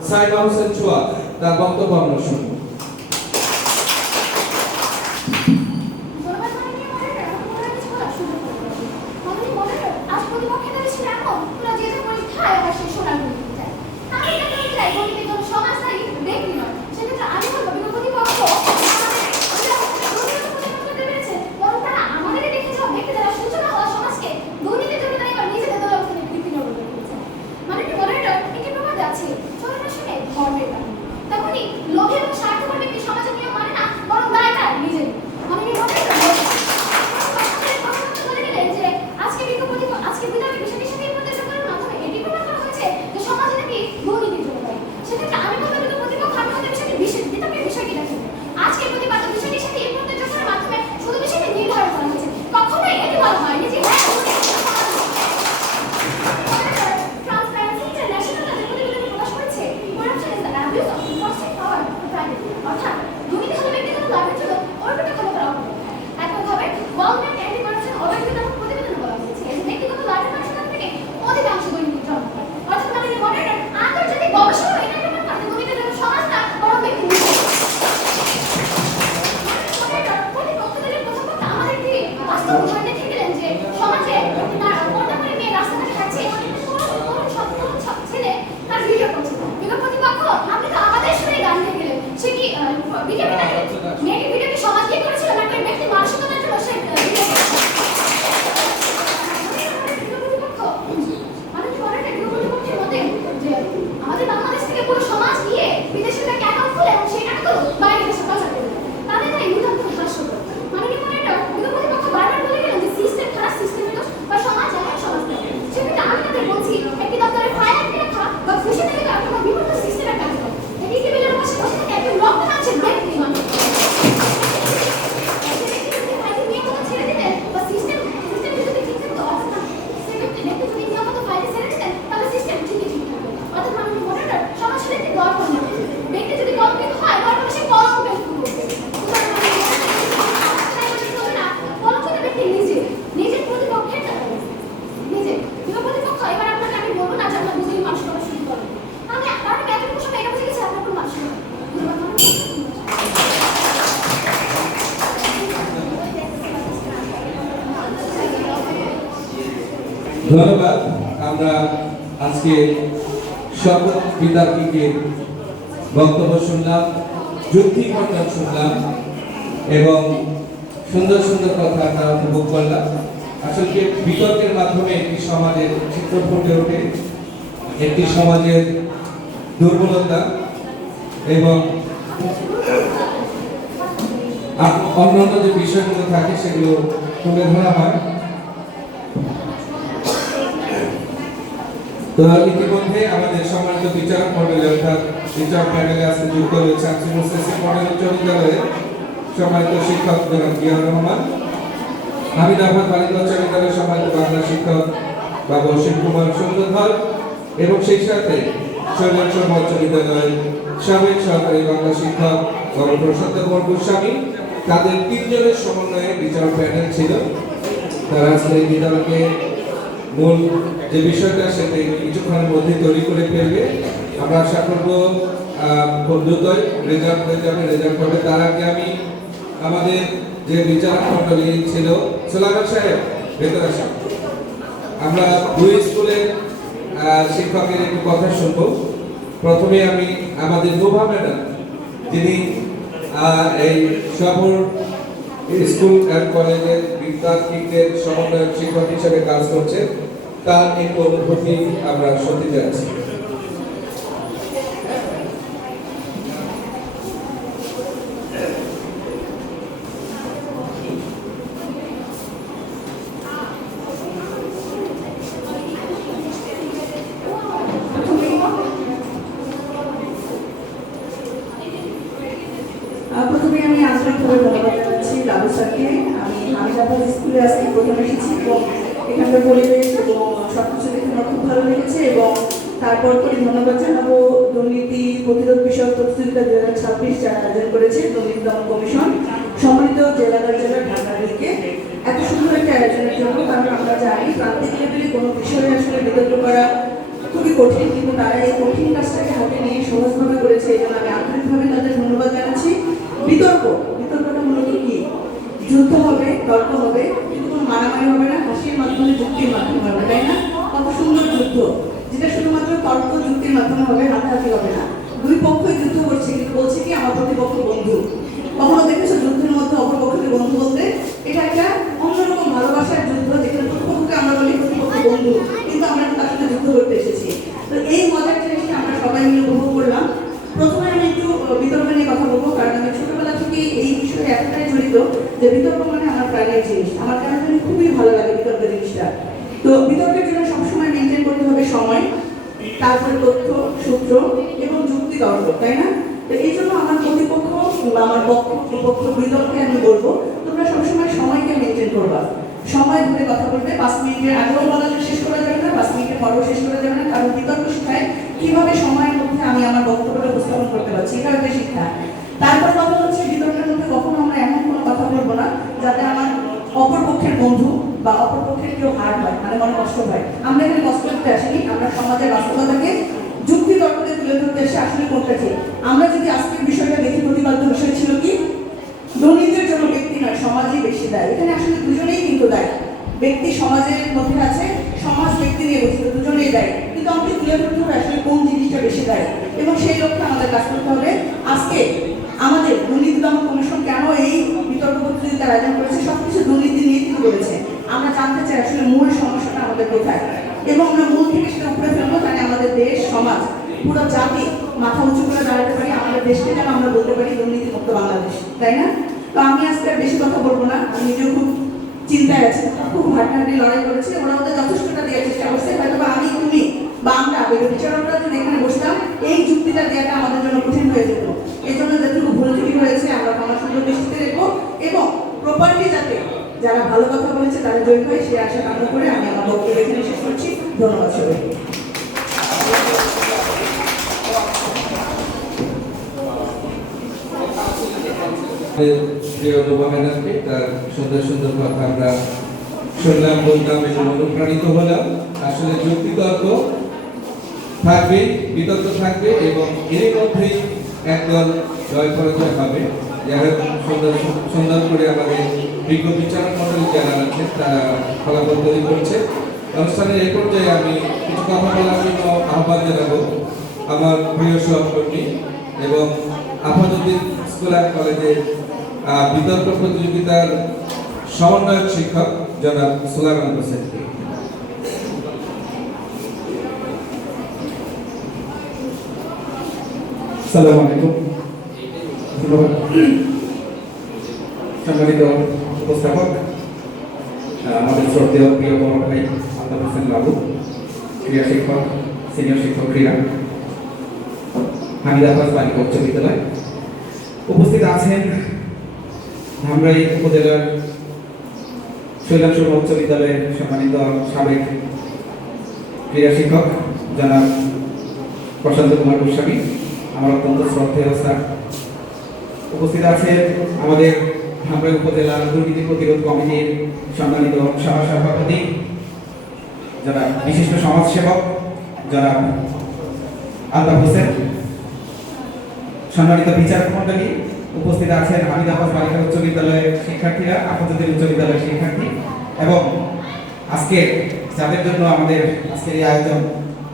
সাইমা হোসেন ছোয়া তার বক্তব্য আমরা শুনব। লোভে এবং স্বার্থপর ব্যক্তি সমাজের নিয়ম মানে না, বরং দায় তার নিজের। মাননীয় মডারেটর বলে দিলেন যে আজকে বিতর্কের বিষয়টির সাথে এই প্রতিযোগ করার মাধ্যমে এটি প্রমাণ করা হয়েছে যে সমাজে নাকি দুর্নীতির জন্য দায়ী। সেক্ষেত্রে আমি বলবো প্রতিপক্ষ আমি হতে বিতর্কের বিষয়টি দেখেন। আজকে প্রতিবাদ বিষয়টির সাথে এই প্রতিযোগ করার মাধ্যমে শুধু বিষয়টি নির্ধারণ করা হয়েছে, কখনোই এটি বলা হয়নি যে হ্যাঁ ট্রান্সপারেন্সি ইন্টারন্যাশনাল তাদের প্রতিবেদনে প্রকাশ করেছে corruption is the abuse of enforcing power to private, অর্থাৎ দুর্নীতি হলো ব্যক্তিগত লাভের জন্য অর্পিত ক্ষমতার অপব্যবহার। একইভাবে World Bank anti corruption organisation প্রতিবেদনে বলা হয়েছে যে ব্যক্তিগত লাভের মানসিকতা থেকে অধিকাংশ দুর্নীতি জন্ম পায়। অর্থাৎ মাননীয় মডারেটর আন্তর্জাতিক গবেষণা এটা প্রমাণ করে দুর্নীতির জন্য সমাজ না, বরং ব্যক্তি নিজে। প্রতিপক্ষদের প্রথম কথা আমাদের একটি বাস্তব উদাহরণ দেখিয়ে দিলেন যে সমাজে পর্দা করে মেয়ে রাস্তাঘাটে হাঁটছে, সব ছেলে তার ভিডিও করছে। প্রতিপক্ষ আপনি তো আমাদের শুনে গান দিয়ে গেলেন, সে কি মেয়েটি ভিডিওটি সমাজ দিয়ে করেছিল নাকি ব্যক্তি মানসিকতার জন্য সে ভিডিও আমাদের বাংলাদেশ থেকে পুরো সমাজ নিয়ে বিদেশে একটা অ্যাকাউন্ট খুলে এবং সেই টাকাগুলো বাইরে দেশে পাচার করে তাদের তাই নিতান্ত হাস্যকর। মাননীয় মডারেটর প্রতিপক্ষ বারবার বলে গেলেন যে সিস্টেম খারাপ, সিস্টেমের দোষ বা সমাজ এমন সমাজ নয়। সেক্ষেত্রে আমি তাদের বলছি একটি দপ্তরের ফাইল আটকে রাখা বা খুশি থেকে কোনো বিপরীত সিস্টেমের কাজ নয়। এটি টেবিলের পাশে বসে থেকে একজন রক্ত নামছে ব্যক্তি মানুষ ছেড়ে দিতেন বা সিস্টেম যদি ঠিক থাকতো, অর্থাৎ সে ব্যক্তি যদি নিয়মিত ফাইলে ছেড়ে দিতেন তাহলে সিস্টেম ঠিকই ঠিক থাকবে। অর্থাৎ মাননীয় মডারেটর সমাজ সাথে একটি দল করবে, ব্যক্তি যদি কলঙ্কিত হয় তাহলে সে কলঙ্ক বের করবে। কলঙ্কিত ব্যক্তি নিজের প্রতিপক্ষের নিজে প্রতিপক্ষ। এবার আপনাকে আমি বলবো না যে আপনার বুঝলি মানুষ করা শুরু করবে, তাহলে কারণ এতটুকু সময় এটা বুঝে গেছে আপনার কোনো মানুষ নয়। ধন্যবাদ। আমরা আজকে সকল বিদ্যার্থীদের বক্তব্য শুনলাম, যুক্তি বর্ণন শুনলাম এবং সুন্দর সুন্দর কথা আমরা উপভোগ করলাম। আসলে বিতর্কের মাধ্যমে একটি সমাজের চিত্র ফুটে ওঠে, একটি সমাজের দুর্বলতা এবং অন্যান্য যে বিষয়গুলো থাকে সেগুলো তুলে ধরা হয়। তো ইতিমধ্যে আমাদের সম্মানিত বিচারক মণ্ডলী অর্থাৎ বিচারক প্যানেলে আজকে যুক্ত রয়েছে আঞ্চলিক মডেল উচ্চ বিদ্যালয়ের সম্মানিত শিক্ষক জনাব জিয়াউর রহমান, হামিদ আহমদ বালিকা উচ্চ বিদ্যালয়ের সম্মানিত বাংলা শিক্ষক বাবু অসীম কুমার সুন্দরধর এবং সেই সাথে শৈলেশ্বর উচ্চ বিদ্যালয়ের সাবেক সহকারী বাংলা শিক্ষক বাবু প্রশান্ত কুমার গোস্বামী। তাদের তিনজনের সমন্বয়ে বিচারক প্যানেল ছিল। তারা আজকে এই বিদ্যালয়কে মূল যে বিষয়টা সেটা কিছুক্ষণের মধ্যে তৈরি করে ফেলবে। আমরা আশা করবো খুব দ্রুতই রেজাল্ট হয়ে যাবে, রেজাল্ট হবে। তার আগে আমি আমাদের যে বিচারক মণ্ডলী ছিল সোলাইমান সাহেব ভেতরে আসেন, আমরা দুই স্কুলের শিক্ষকের একটু কথা শুনবো। প্রথমে আমি আমাদের নোভা ম্যাডাম, যিনি এই শহর স্কুল অ্যান্ড কলেজের বিদ্যার্থীদের সমন্বয়ক শিক্ষক হিসেবে কাজ করছেন, তার একটু অনুভূতি আমরা শুনতে যাচ্ছি। প্রথমে আমি আন্তরিকভাবে ধন্যবাদ জানাচ্ছি লালু স্যারকে। আমি হামিদাবাদ স্কুলে আজকে প্রথম এসেছি এবং এখানকার পরিবেশ এবং সবকিছু দেখে আমার খুব ভালো লেগেছে। এবং তারপর করে ধন্যবাদ জানাবো দুর্নীতি প্রতিরোধ বিষয়ক প্রতিযোগিতা 2026 যারা আয়োজন করেছে দুর্নীতি দমন কমিশন, সম্মানিত জেলা কার্যালয় ঢাকা থেকে। এত সুন্দর একটা আয়োজনের জন্য। কারণ আমরা জানি প্রান্তিক লেভেলে কোনো বিষয়ে আসলে বিতর্ক করা খুবই কঠিন, কিন্তু তারা এই কঠিন কাজটাকে হাতে নিয়ে সহজভাবে করেছে। এই জন্য আমি আন্তরিকভাবে তাদের ধন্যবাদ জানাচ্ছি। বিতর্কটা মূলত কি? যুদ্ধ হবে, তর্ক হবে, কিন্তু কোনো মারামারি হবে না, হাসির মাধ্যমে, যুক্তির মাধ্যমে হবে, তাই না? কত সুন্দর যুদ্ধ, যেটা শুধুমাত্র তর্ক যুক্তির মাধ্যমে হবে, হাতাহাতি হবে না। দুই পক্ষই যুদ্ধ করছে, কিন্তু বলছে কি আমার প্রতিপক্ষ বন্ধু। কখনো দেখেছো যুদ্ধের মধ্যে অপরপক্ষকে বন্ধু বলতে? এটা একটা অন্যরকম ভালোবাসার যুদ্ধ, যেখানে প্রতিপক্ষকে আমরা বলি প্রতিপক্ষ বন্ধু, কিন্তু আমরা তার সাথে যুদ্ধ করতে এসেছি। তো এই মজার জিনিসটা আমরা সবাই মিলে উপভোগ করলাম। প্রথমে আমি একটু বিতর্ক নিয়ে কথা বলবো, কারণ আমি ছোটবেলা থেকে এই বিষয়ে এতটাই জড়িত যে বিতর্ক মানে আমার প্রাণের জিনিস। আমার কেন জানি খুবই ভালো লাগে বিতর্ক জিনিসটা। তো বিতর্কের জন্য সবসময় মেনটেন করতে হবে সময়, তারপরে তথ্য, সূত্র এবং যুক্তি তর্ক, তাই না? তো এই জন্য আমার প্রতিপক্ষ বা আমার বিপক্ষ বিতর্কে আমি বলবো তোমরা সবসময় সময়কে মেনটেন করবা। সময় ধরে কথা বলবে, 5 মিনিটের আগেও বলা শেষ করা যাবে না, 5 মিনিটের পরেও শেষ করা যাবে না, কারণ বিতর্ক শেখায় কিভাবে সময়ের মধ্যে আমি আমার বক্তব্যটা উপস্থাপন করতে পারছি, এটা একটা শিক্ষা। তারপর কথা হচ্ছে বিতর্কের মধ্যে কখনো আমরা এমন কোনো কথা বলবো না যাতে আমার অপরপক্ষের বন্ধু বা অপরপক্ষের কেউ হার হয়, মানে মনে কষ্ট হয়। আমরা এখানে কষ্ট করতে আসিনি, আমরা সমাজের বাস্তবতাকে যুক্তি তর্কতে তুলে ধরতে এসে আসলে কোনটা ঠিক। আমরা যদি আজকের বিষয়টা দেখি, প্রতিপাদ্য বিষয় ছিল কি দুর্নীতির জন্য ব্যক্তি নয় সমাজই বেশি দায়ী। এখানে আসলে দুজনেই কিন্তু দায়ী। ব্যক্তি সমাজের মধ্যে আছে, সমাজ ব্যক্তি নিয়ে গঠিত, দুজনেই দায়ী। কিন্তু আমাকে তুলে ধরতে হবে আসলে কোন জিনিসটা বেশি দায়ী, এবং সেই লক্ষ্যে আমাদের কাজ করতে হবে। আজকে আমাদের দুর্নীতি দমন কমিশন কেন এই বিতর্ক প্রতিযোগিতার আয়োজন করেছে, সবকিছু দুর্নীতি নিয়ে কিন্তু করেছে। আমরা জানতে চাই আসলে মূল সমস্যাটা আমাদের কোথায়, এবং আমরা মূল থেকে সেটা উপরে ফেলবো, তাহলে আমাদের দেশ, সমাজ, পুরো জাতি মাথা উঁচু করে দাঁড়াতে পারি, আমাদের দেশকে যেন আমরা বলতে পারি দুর্নীতি মুক্ত বাংলাদেশ, তাই না? তো আমি আজকে আর বেশি কথা বলবো না, আমি নিজেও খুব চিন্তায় আছি, খুব হাঁটাহাঁটি লড়াই করেছি। ওরা ওদের যথেষ্টটা দেওয়ার চেষ্টা করছে, হয়তো বা আমি, তুমি বা আমরা বিচারকরা যদি এখানে বসতাম, এই যুক্তিটা দেওয়াটা আমাদের জন্য কঠিন হয়ে যেত। এই জন্য যেটুকু ভুল ত্রুটি হয়েছে আমরা ক্ষমা সুন্দর দৃষ্টিতে রেখো, এবং প্রপারলি যাতে যারা ভালো কথা বলেছে তারা জয়ী হয়, সে আশা কামনা করে আমি আমার বক্তব্য এখানে শেষ করছি। ধন্যবাদ সবাই। প্রিয় রুবামেনাকে তার সুন্দর সুন্দর কথা আমরা শুনলাম, বললাম এবং অনুপ্রাণিত হলাম। আসলে যুক্তি তর্ক থাকবে, বিতর্ক থাকবে, এবং এর মধ্যেই একদল জয় পরাজয় হবে। যারা সুন্দর সুন্দর করে আমাদের বিজ্ঞ বিচারক মন্ডলী যারা আছেন তারা ফলাফল তৈরি করছে। অনুষ্ঠানের এই পর্যায়ে আমি কিছু কথা বলার জন্য আহ্বান জানাবো আমার প্রিয় সহকর্মী এবং আফাজউদ্দিন স্কুল অ্যান্ড কলেজের বিতর্ক প্রতিযোগিতার সমন্বয়ক শিক্ষক জনাব সুলাইমান হোসেনকে। আসসালামু আলাইকুম। সম্মানিত উপস্থাপক, আমাদের শ্রদ্ধেয় প্রিয় বড় ভাই আলতাফ হোসেন বাবু, ক্রীড়া শিক্ষক, সিনিয়র শিক্ষক ক্রীড়া, হামিদ আফাজ বালিকা উচ্চ বিদ্যালয়, উপস্থিত আছেন ধামরাই উপজেলার শৈলাংশুর উচ্চ বিদ্যালয়ের সম্মানিত সাবেক ক্রীড়া শিক্ষক জনাব প্রশান্ত কুমার গোস্বামী, আমার অত্যন্ত শ্রদ্ধেয় স্যার। উপস্থিত আছেন আমাদের ধামরাই উপজেলা দুর্নীতি প্রতিরোধ কমিটির সম্মানিত সভাপতি যারা বিশিষ্ট সমাজসেবক জনাব আলতাফ হোসেন, সম্মানিত বিচারক মন্ডলী, উপস্থিত আছেন হামিদ আফাজ বালিকা উচ্চ বিদ্যালয়ের শিক্ষার্থীরা, আফাজউদ্দিন উচ্চ বিদ্যালয়ের শিক্ষার্থী, এবং আজকে যাদের জন্য আমাদের আজকের এই আয়োজন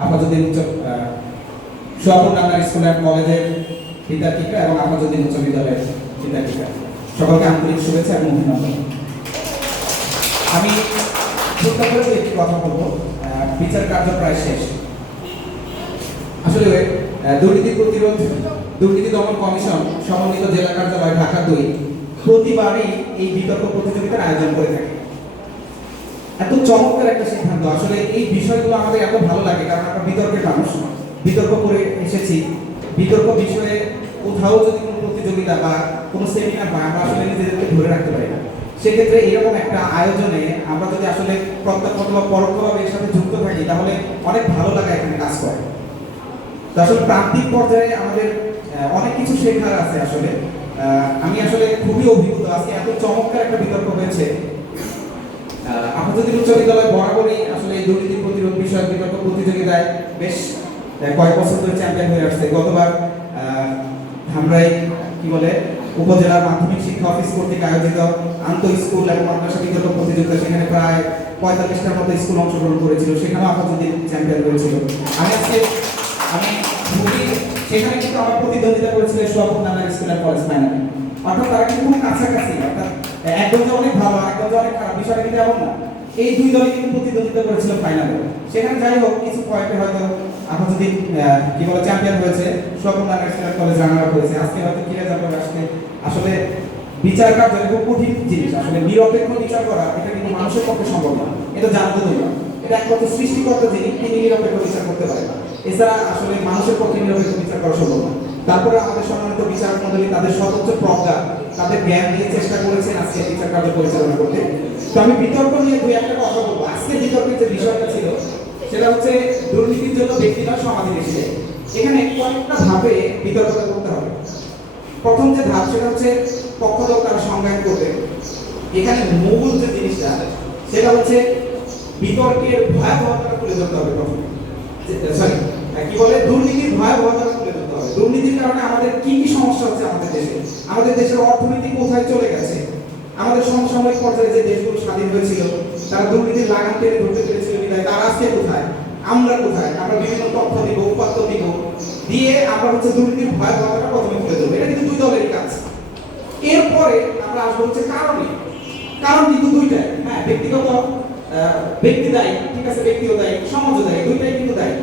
আফাজউদ্দিন উচ্চ সুয়াপুরনান্দার স্কুল অ্যান্ড কলেজের বিদ্যার্থীরা এবং আফাজউদ্দিন উচ্চ বিদ্যালয়ের বিদ্যার্থীরা, সকলকে আন্তরিক শুভেচ্ছা এবং অভিনন্দন। আমি ছোট্ট করে একটি কথা বলবো। বিচার কার্য প্রায় শেষ। আসলে দুর্নীতি দমন কমিশন সমন্বিত জেলা কার্যালয় ঢাকা 2 প্রতিবারই এই বিতর্ক প্রতিযোগিতার আয়োজন করে থাকে। এত চমৎকার একটা সিদ্ধান্ত। আসলে এই বিষয়গুলো আমাদের এত ভালো লাগে, কারণ আমরা বিতর্কের মানুষ, বিতর্ক করে এসেছি। বিতর্ক বিষয়ে কোথাও যদি কোনো প্রতিযোগিতা বা কোনো সেমিনার হয়, আমরা আসলে নিজেদেরকে ধরে রাখতে পারি না। সেক্ষেত্রে এরকম একটা আয়োজনে আমরা যদি আসলে প্রত্যক্ষ বা পরোক্ষভাবে এর সাথে যুক্ত থাকি, তাহলে অনেক ভালো লাগা এখানে কাজ করে। তো আসলে প্রান্তিক পর্যায়ে আমাদের অনেক কিছু শেখার আছে। আসলে আমি আসলে খুবই অভিভূত। আজকে এত চমৎকার একটা বিতর্ক হয়েছে। উচ্চ বিদ্যালয় বরাবরই আসলে এই দুর্নীতি প্রতিরোধ বিষয়ক বিতর্ক প্রতিযোগিতায় বেশ কয়েক বছর ধরে চ্যাম্পিয়ন হয়ে আসছে। গতবার ধামরাই কি বলে উপজেলা মাধ্যমিক শিক্ষা অফিস কর্তৃক আয়োজিত আন্তঃ স্কুল এবং মাদ্রাসা বিতর্ক প্রতিযোগিতা, সেখানে প্রায় 45টার মতো স্কুল অংশগ্রহণ করেছিল, সেখানেও আফাজুদ্দিন চ্যাম্পিয়ন হয়েছিল। আমি খুবই সেখানে কিন্তু আমার প্রতিদ্বন্দ্বিতা করেছিল সোয়াপুর নামের স্কুল অ্যান্ড কলেজ ফাইনালে। অর্থাৎ তারা কিন্তু খুব কাছাকাছি, অর্থাৎ একদম যে অনেক ভালো একদম যে অনেক খারাপ বিষয়টা কিন্তু এমন না। এই দুই দলই কিন্তু প্রতিদ্বন্দ্বিতা করেছিল ফাইনালে। সেখানে যাই হোক কিছু পয়েন্টে হয়তো আফাজুদ্দিন কি বলে চ্যাম্পিয়ন হয়েছে, সোয়াপুর নামের school and college runner up হয়েছে। আজকে হয়তো ফিরে যাবে আসলে আসলে বিচার কার্য খুব কঠিন জিনিস। আসলে নিরপেক্ষ বিচার করা এটা কিন্তু মানুষের পক্ষে সম্ভব না, এটা জানতে দরকার। এটা একমাত্র সৃষ্টিকর্তা যিনি তিনি নিরপেক্ষ বিচার করতে পারেন, এছাড়া আসলে মানুষের পক্ষে নিরপেক্ষ বিচার করা সম্ভব না। তারপরে আমাদের সম্মানিত বিচারক মণ্ডলী তাদের সর্বোচ্চ প্রজ্ঞা তাদের জ্ঞান দিয়ে চেষ্টা করেছেন আজকে বিচার কার্য পরিচালনা করতে। তো আমি বিতর্ক নিয়ে দুই একটা কথা বলবো। আজকে বিতর্কের যে বিষয়টা ছিল সেটা হচ্ছে দুর্নীতির জন্য ব্যক্তি নয় সমাজে বেশি। এখানে কয়েকটা ধাপে বিতর্কটা করতে হবে। প্রথম যে ধাপ সেটা হচ্ছে পক্ষদল তারা সংজ্ঞায়ন করবে। এখানে মূল যে জিনিসটা সেটা হচ্ছে বিতর্কের ভয়াবহতা তুলে ধরতে হবে। প্রথমে সরি কি বলে দুর্নীতির ভয়াবহতা তুলে ধরতে হবে। দুর্নীতির কারণে আমাদের কি কি সমস্যা হচ্ছে আমাদের দেশে, আমাদের দেশের অর্থনীতি কোথায় চলে গেছে, আমাদের সমসাময়িক পর্যায়ে যে দেশগুলো স্বাধীন হয়েছিল তারা দুর্নীতির লাগাম টেনে ধরতে পেরেছিল বিধায় তারা আজকে কোথায়, আমরা কোথায়। আমরা বিভিন্ন তথ্য দিব, উপাত্ত দিব, দিয়ে আমরা হচ্ছে দুর্নীতির ভয়াবহতাটা প্রথমে তুলে ধরবো। এটা কিন্তু দুই দলেরই কাজ। এরপরে আমরা আসবো হচ্ছে কারণ কিন্তু দুইটাই। হ্যাঁ, ব্যক্তিগত ব্যক্তি দায়ী, ঠিক আছে, ব্যক্তিও দায়ী, সমাজও দায়ী, দুইটাই কিন্তু দায়ী।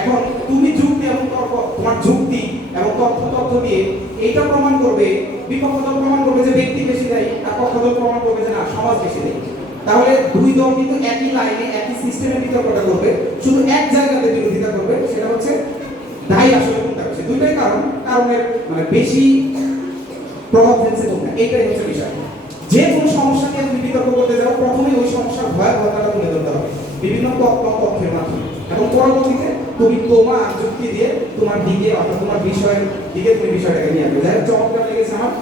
এখন তুমি যুক্তি এবং তর্ক, তোমার যুক্তি এবং তথ্য দিয়ে এইটা প্রমাণ করবে, বিপক্ষ দল প্রমাণ করবে যে ব্যক্তি বেশি দায়ী, আর পক্ষ দল প্রমাণ করবে যে না সমাজ বেশি দায়ী। তাহলে দুই দল কিন্তু একই লাইনে একই সিস্টেমে বিতর্কটা করবে, শুধু এক জায়গাতে বিরোধিতা করবে, সেটা হচ্ছে দায়ী আসলে কোনটা বেশি। দুইটাই কারণের মানে বেশি প্রভাব ফেলছে কোনটা, এইটাই হচ্ছে বিষয়। যে কোনো সমস্যা নিয়ে তুমি বিতর্ক করতে যাও, প্রথমে ওই সমস্যার ভয়াবহতাটা তুলে ধরতে হবে বিভিন্ন তথ্যের মাধ্যমে, এবং পরবর্তীতে তুমি তোমার যুক্তি দিয়ে তোমার দিকে অর্থাৎ তোমার বিষয়ের দিকে তুমি বিষয়টাকে নিয়ে আসবে। যাই হোক, চমৎকার লেগেছে আমার।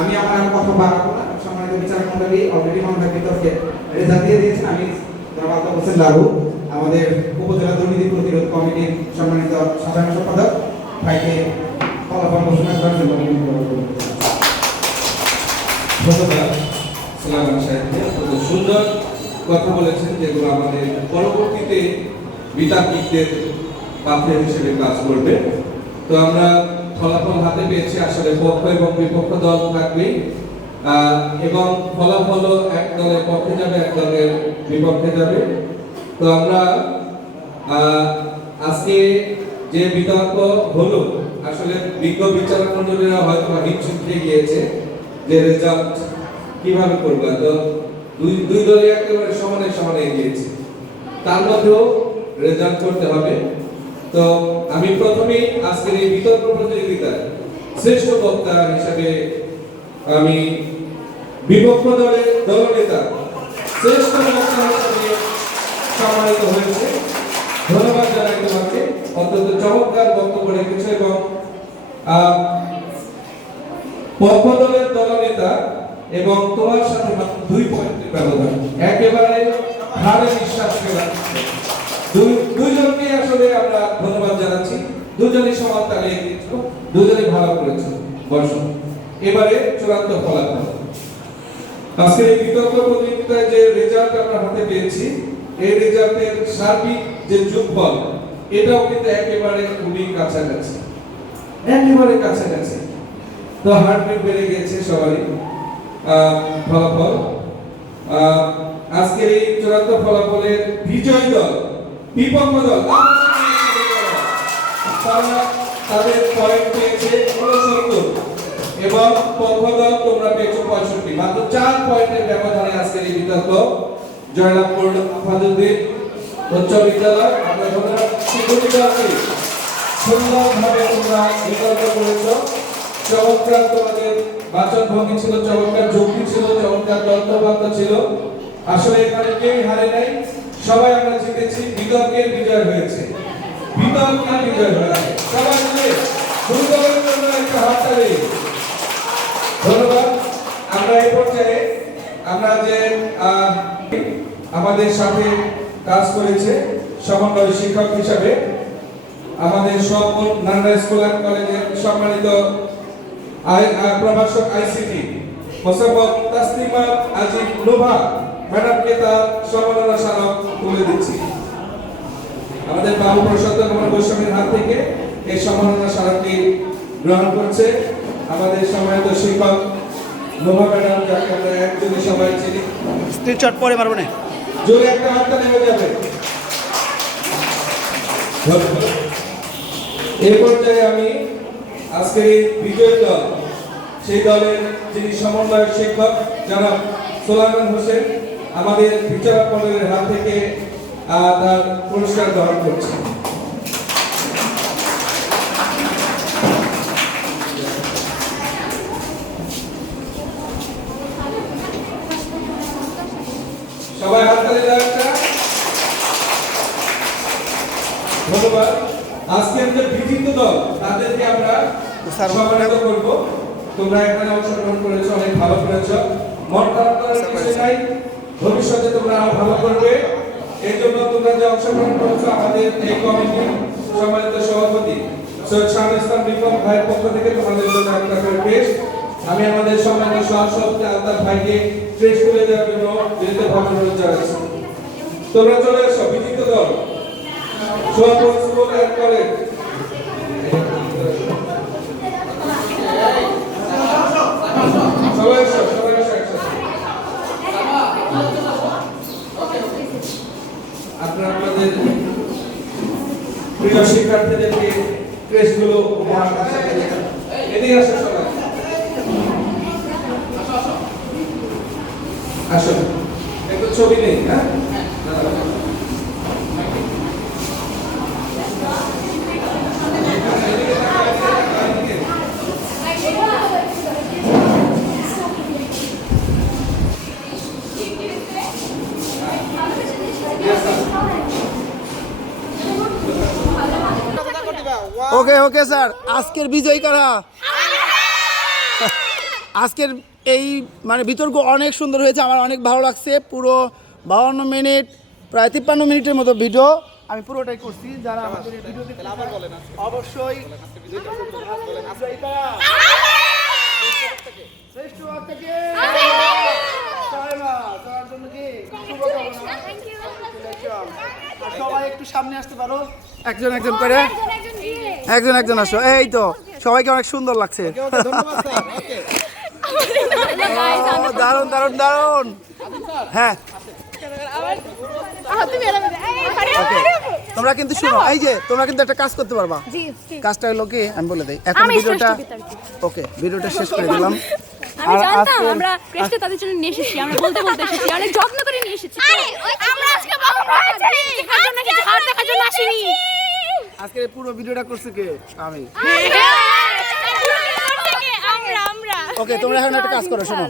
আমি আমার আর কথা বাড়াবো না। সম্মানিত বিচারক মণ্ডলী অলরেডি আমাদের বিতর্কে রেজাল্ট দিয়ে দিয়েছেন। আমি জনাব আলতাফ হোসেন লাবু, আমাদের উপজেলা দুর্নীতি প্রতিরোধ কমিটির সম্মানিত সাধারণ সম্পাদক, ভাইকে ফলাফল ঘোষণা করার জন্য ধন্যবাদ সালামান সাহেবকে। অত্যন্ত সুন্দর কথা বলেছেন, যেগুলো আমাদের পরবর্তীতে বিতার্কিকদের পাথর হিসেবে কাজ করবে। তো আমরা ফলাফল হাতে পেয়েছি, আসলে পক্ষ এবং বিপক্ষ দল থাকবে, এবং ফলাফল এক দলের পক্ষে যাবে, এক দলের বিপক্ষে যাবে। তো আমরা আজকে যে বিতর্ক হলো, আসলে বিজ্ঞ বিচারক মণ্ডলীরা হয়তো হিমশিম খেয়ে গিয়েছে যে রেজাল্ট কিভাবে করবে। তো দুই দলই একেবারে সমানে এগিয়েছে, তার মধ্যেও রেজাল্ট করতে হবে। তো আমি প্রথমেই আজকের এই বিতর্ক প্রতিযোগিতায় শ্রেষ্ঠ বক্তা হিসেবে আমি বিপক্ষ দলের দলনেতা শ্রেষ্ঠ বক্তা হিসেবে সম্মানিত হয়েছে। ধন্যবাদ জানাই তোমাকে, অত্যন্ত চমৎকার বক্তব্য রেখেছো। এবং পক্ষ দলের দলনেতা এবং তোমার সাথে 2 পয়েন্টের ব্যবধান, একেবারে ভালো বিশ্বাস করা। দুইজনকে আসলে আমরা ধন্যবাদ জানাচ্ছি। দুজনই সমান তালে এগিয়েছিল, দুজনই ভালো করেছে। বর্ষ এবারে চূড়ান্ত ফলাফল। আজকের এই বিতর্ক প্রতিযোগিতায় যে রেজাল্ট আমরা হাতে পেয়েছি, এই রেজাল্টের সার্বিক যে যোগফল, এটাও কিন্তু একেবারে খুবই কাছাকাছি, একেবারে কাছাকাছি। তো হার্টবিট বেড়ে গেছে সবারই। ফলাফল আজকের এই চূড়ান্ত ফলাফলের বিজয়ী দল বিপক্ষ দল, তারা তাদের পয়েন্ট পেয়েছে 69 এবং পক্ষ দল তোমরা পেয়েছো 65। মাত্র 4 পয়েন্টের ব্যবধানে আজকের এই বিতর্ক জয়লাভ করল আফাজুদ্দিন উচ্চ বিদ্যালয়। আমরা ধন্যবাদ শিক্ষকদেরকে, সুন্দরভাবে তোমরা বিতর্ক করেছো। চমৎকার তোমাদের বাচন ভঙ্গি ছিল, চমৎকার যুক্তি ছিল, চমৎকার তত্ত্ববাক্য ছিল। আসলে এখানে কেউ হারে নাই, সবাই আমরা জিতেছি। বিতর্কের বিজয় হয়েছে, বিতর্কের বিজয় হয়েছে। সবাই মিলে দুই দলের জন্য একটা হাততালি। ধন্যবাদ। আমরা এই পর্যায়ে আমরা যে আমাদের সাথে কাজ করেছে সমন্বয় শিক্ষক হিসাবে। আমাদের সব নান্ডা স্কুল অ্যান্ড কলেজের সম্মানিত প্রভাষক ICT মোসাম্মদ তাসলিমা আজিব নোভা ম্যাডামকে তার সম্মাননা স্মারক তুলে দিচ্ছি। আমাদের বাবু প্রসাদ কুমার গোস্বামীর হাত থেকে এই সম্মাননা স্মারকটি গ্রহণ করছে আমাদের সম্মানিত শিক্ষক নোভা ম্যাডাম, যাকে আমরা একযোগে সবাই চিনি। স্ক্রিনশট পরে মারবো না। জোরে একটা হাতটা নেমে যাবে। এই পর্যায়ে আমি আজকের এই বিজয়ী দল, সেই দলের যিনি সমন্বয়ক শিক্ষক জনাব সোলাইমান হোসেন, আমাদের বিচারক মণ্ডলের হাত থেকে তার পুরস্কার গ্রহণ করছে। সবাই হাততালি দাও একটা। ধন্যবাদ। আজকের যে বিজয়ী দল তাদেরকে আমরা সম্মানিত করব। তোমরা এখানে অংশগ্রহণ করেছো, অনেক ভালো করেছো, মন খারাপ করার কিছু নাই। ভবিষ্যতে তোমরা আরো ভালো করবে। এই জন্য তোমরা যে অংশগ্রহণ করেছো, আমাদের এই কমিটির সম্মানিত সভাপতি সৈয়দ শাহুল ইসলাম রিপন ভাইয়ের পক্ষ থেকে তোমাদের জন্য একটা করে পেশ। আমি আমাদের সম্মানিত সহসভাপতি আলতাফ ভাইকে প্রেস তুলে দেওয়ার জন্য ভালো অনুরোধ জানাচ্ছি। তোমরা চলে এসো বিজয়ী দল সোহাগপুর স্কুল অ্যান্ড কলেজ। সবাই এসো, সবাই এসো একসাথে। আপনারা আপনাদের প্রিয় শিক্ষার্থীদেরকে ক্রেস্টগুলো উপহার দিচ্ছেন। এদিকে আসো সবাই, আসো। একটু ছবি নেই, হ্যাঁ? ওকে ওকে স্যার, আজকের বিজয়ী কারা? আজকের এই মানে বিতর্ক অনেক সুন্দর হয়েছে, আমার অনেক ভালো লাগছে। পুরো 52 মিনিট, প্রায় 53 মিনিটের মতো ভিডিও আমি পুরোটাই করছি। যারা আমাদের এই ভিডিও দেখতে অবশ্যই শ্রেষ্ঠ থেকে সবাই একটু সামনে আসতে পারো, একজন একজন করে, একজন একজন আসো। এই তো সবাইকে অনেক সুন্দর লাগছে। দারুণ দারুণ দারুণ। হ্যাঁ তোমরা কিন্তু শুনো, এই যে তোমরা কিন্তু একটা কাজ করতে পারবা। কাজটা হলো কি আমি বলে দিই। এখন ভিডিওটা ওকে, ভিডিওটা শেষ করে দিলাম। আমি জানতাম আমরা ক্রেস্টে তাদের জন্য নিয়ে এসেছি, আমরা বলতে বলতে এসেছি, অনেক যত্ন করে নিয়ে এসেছি। আমরা আজকে বাবা দেখার জন্য কিছু হার দেখার জন্য আসিনি। আজকে পুরো ভিডিওটা করছে কে? আমি। আমরা ওকে তোমরা এখন একটা কাজ করো, শোনো,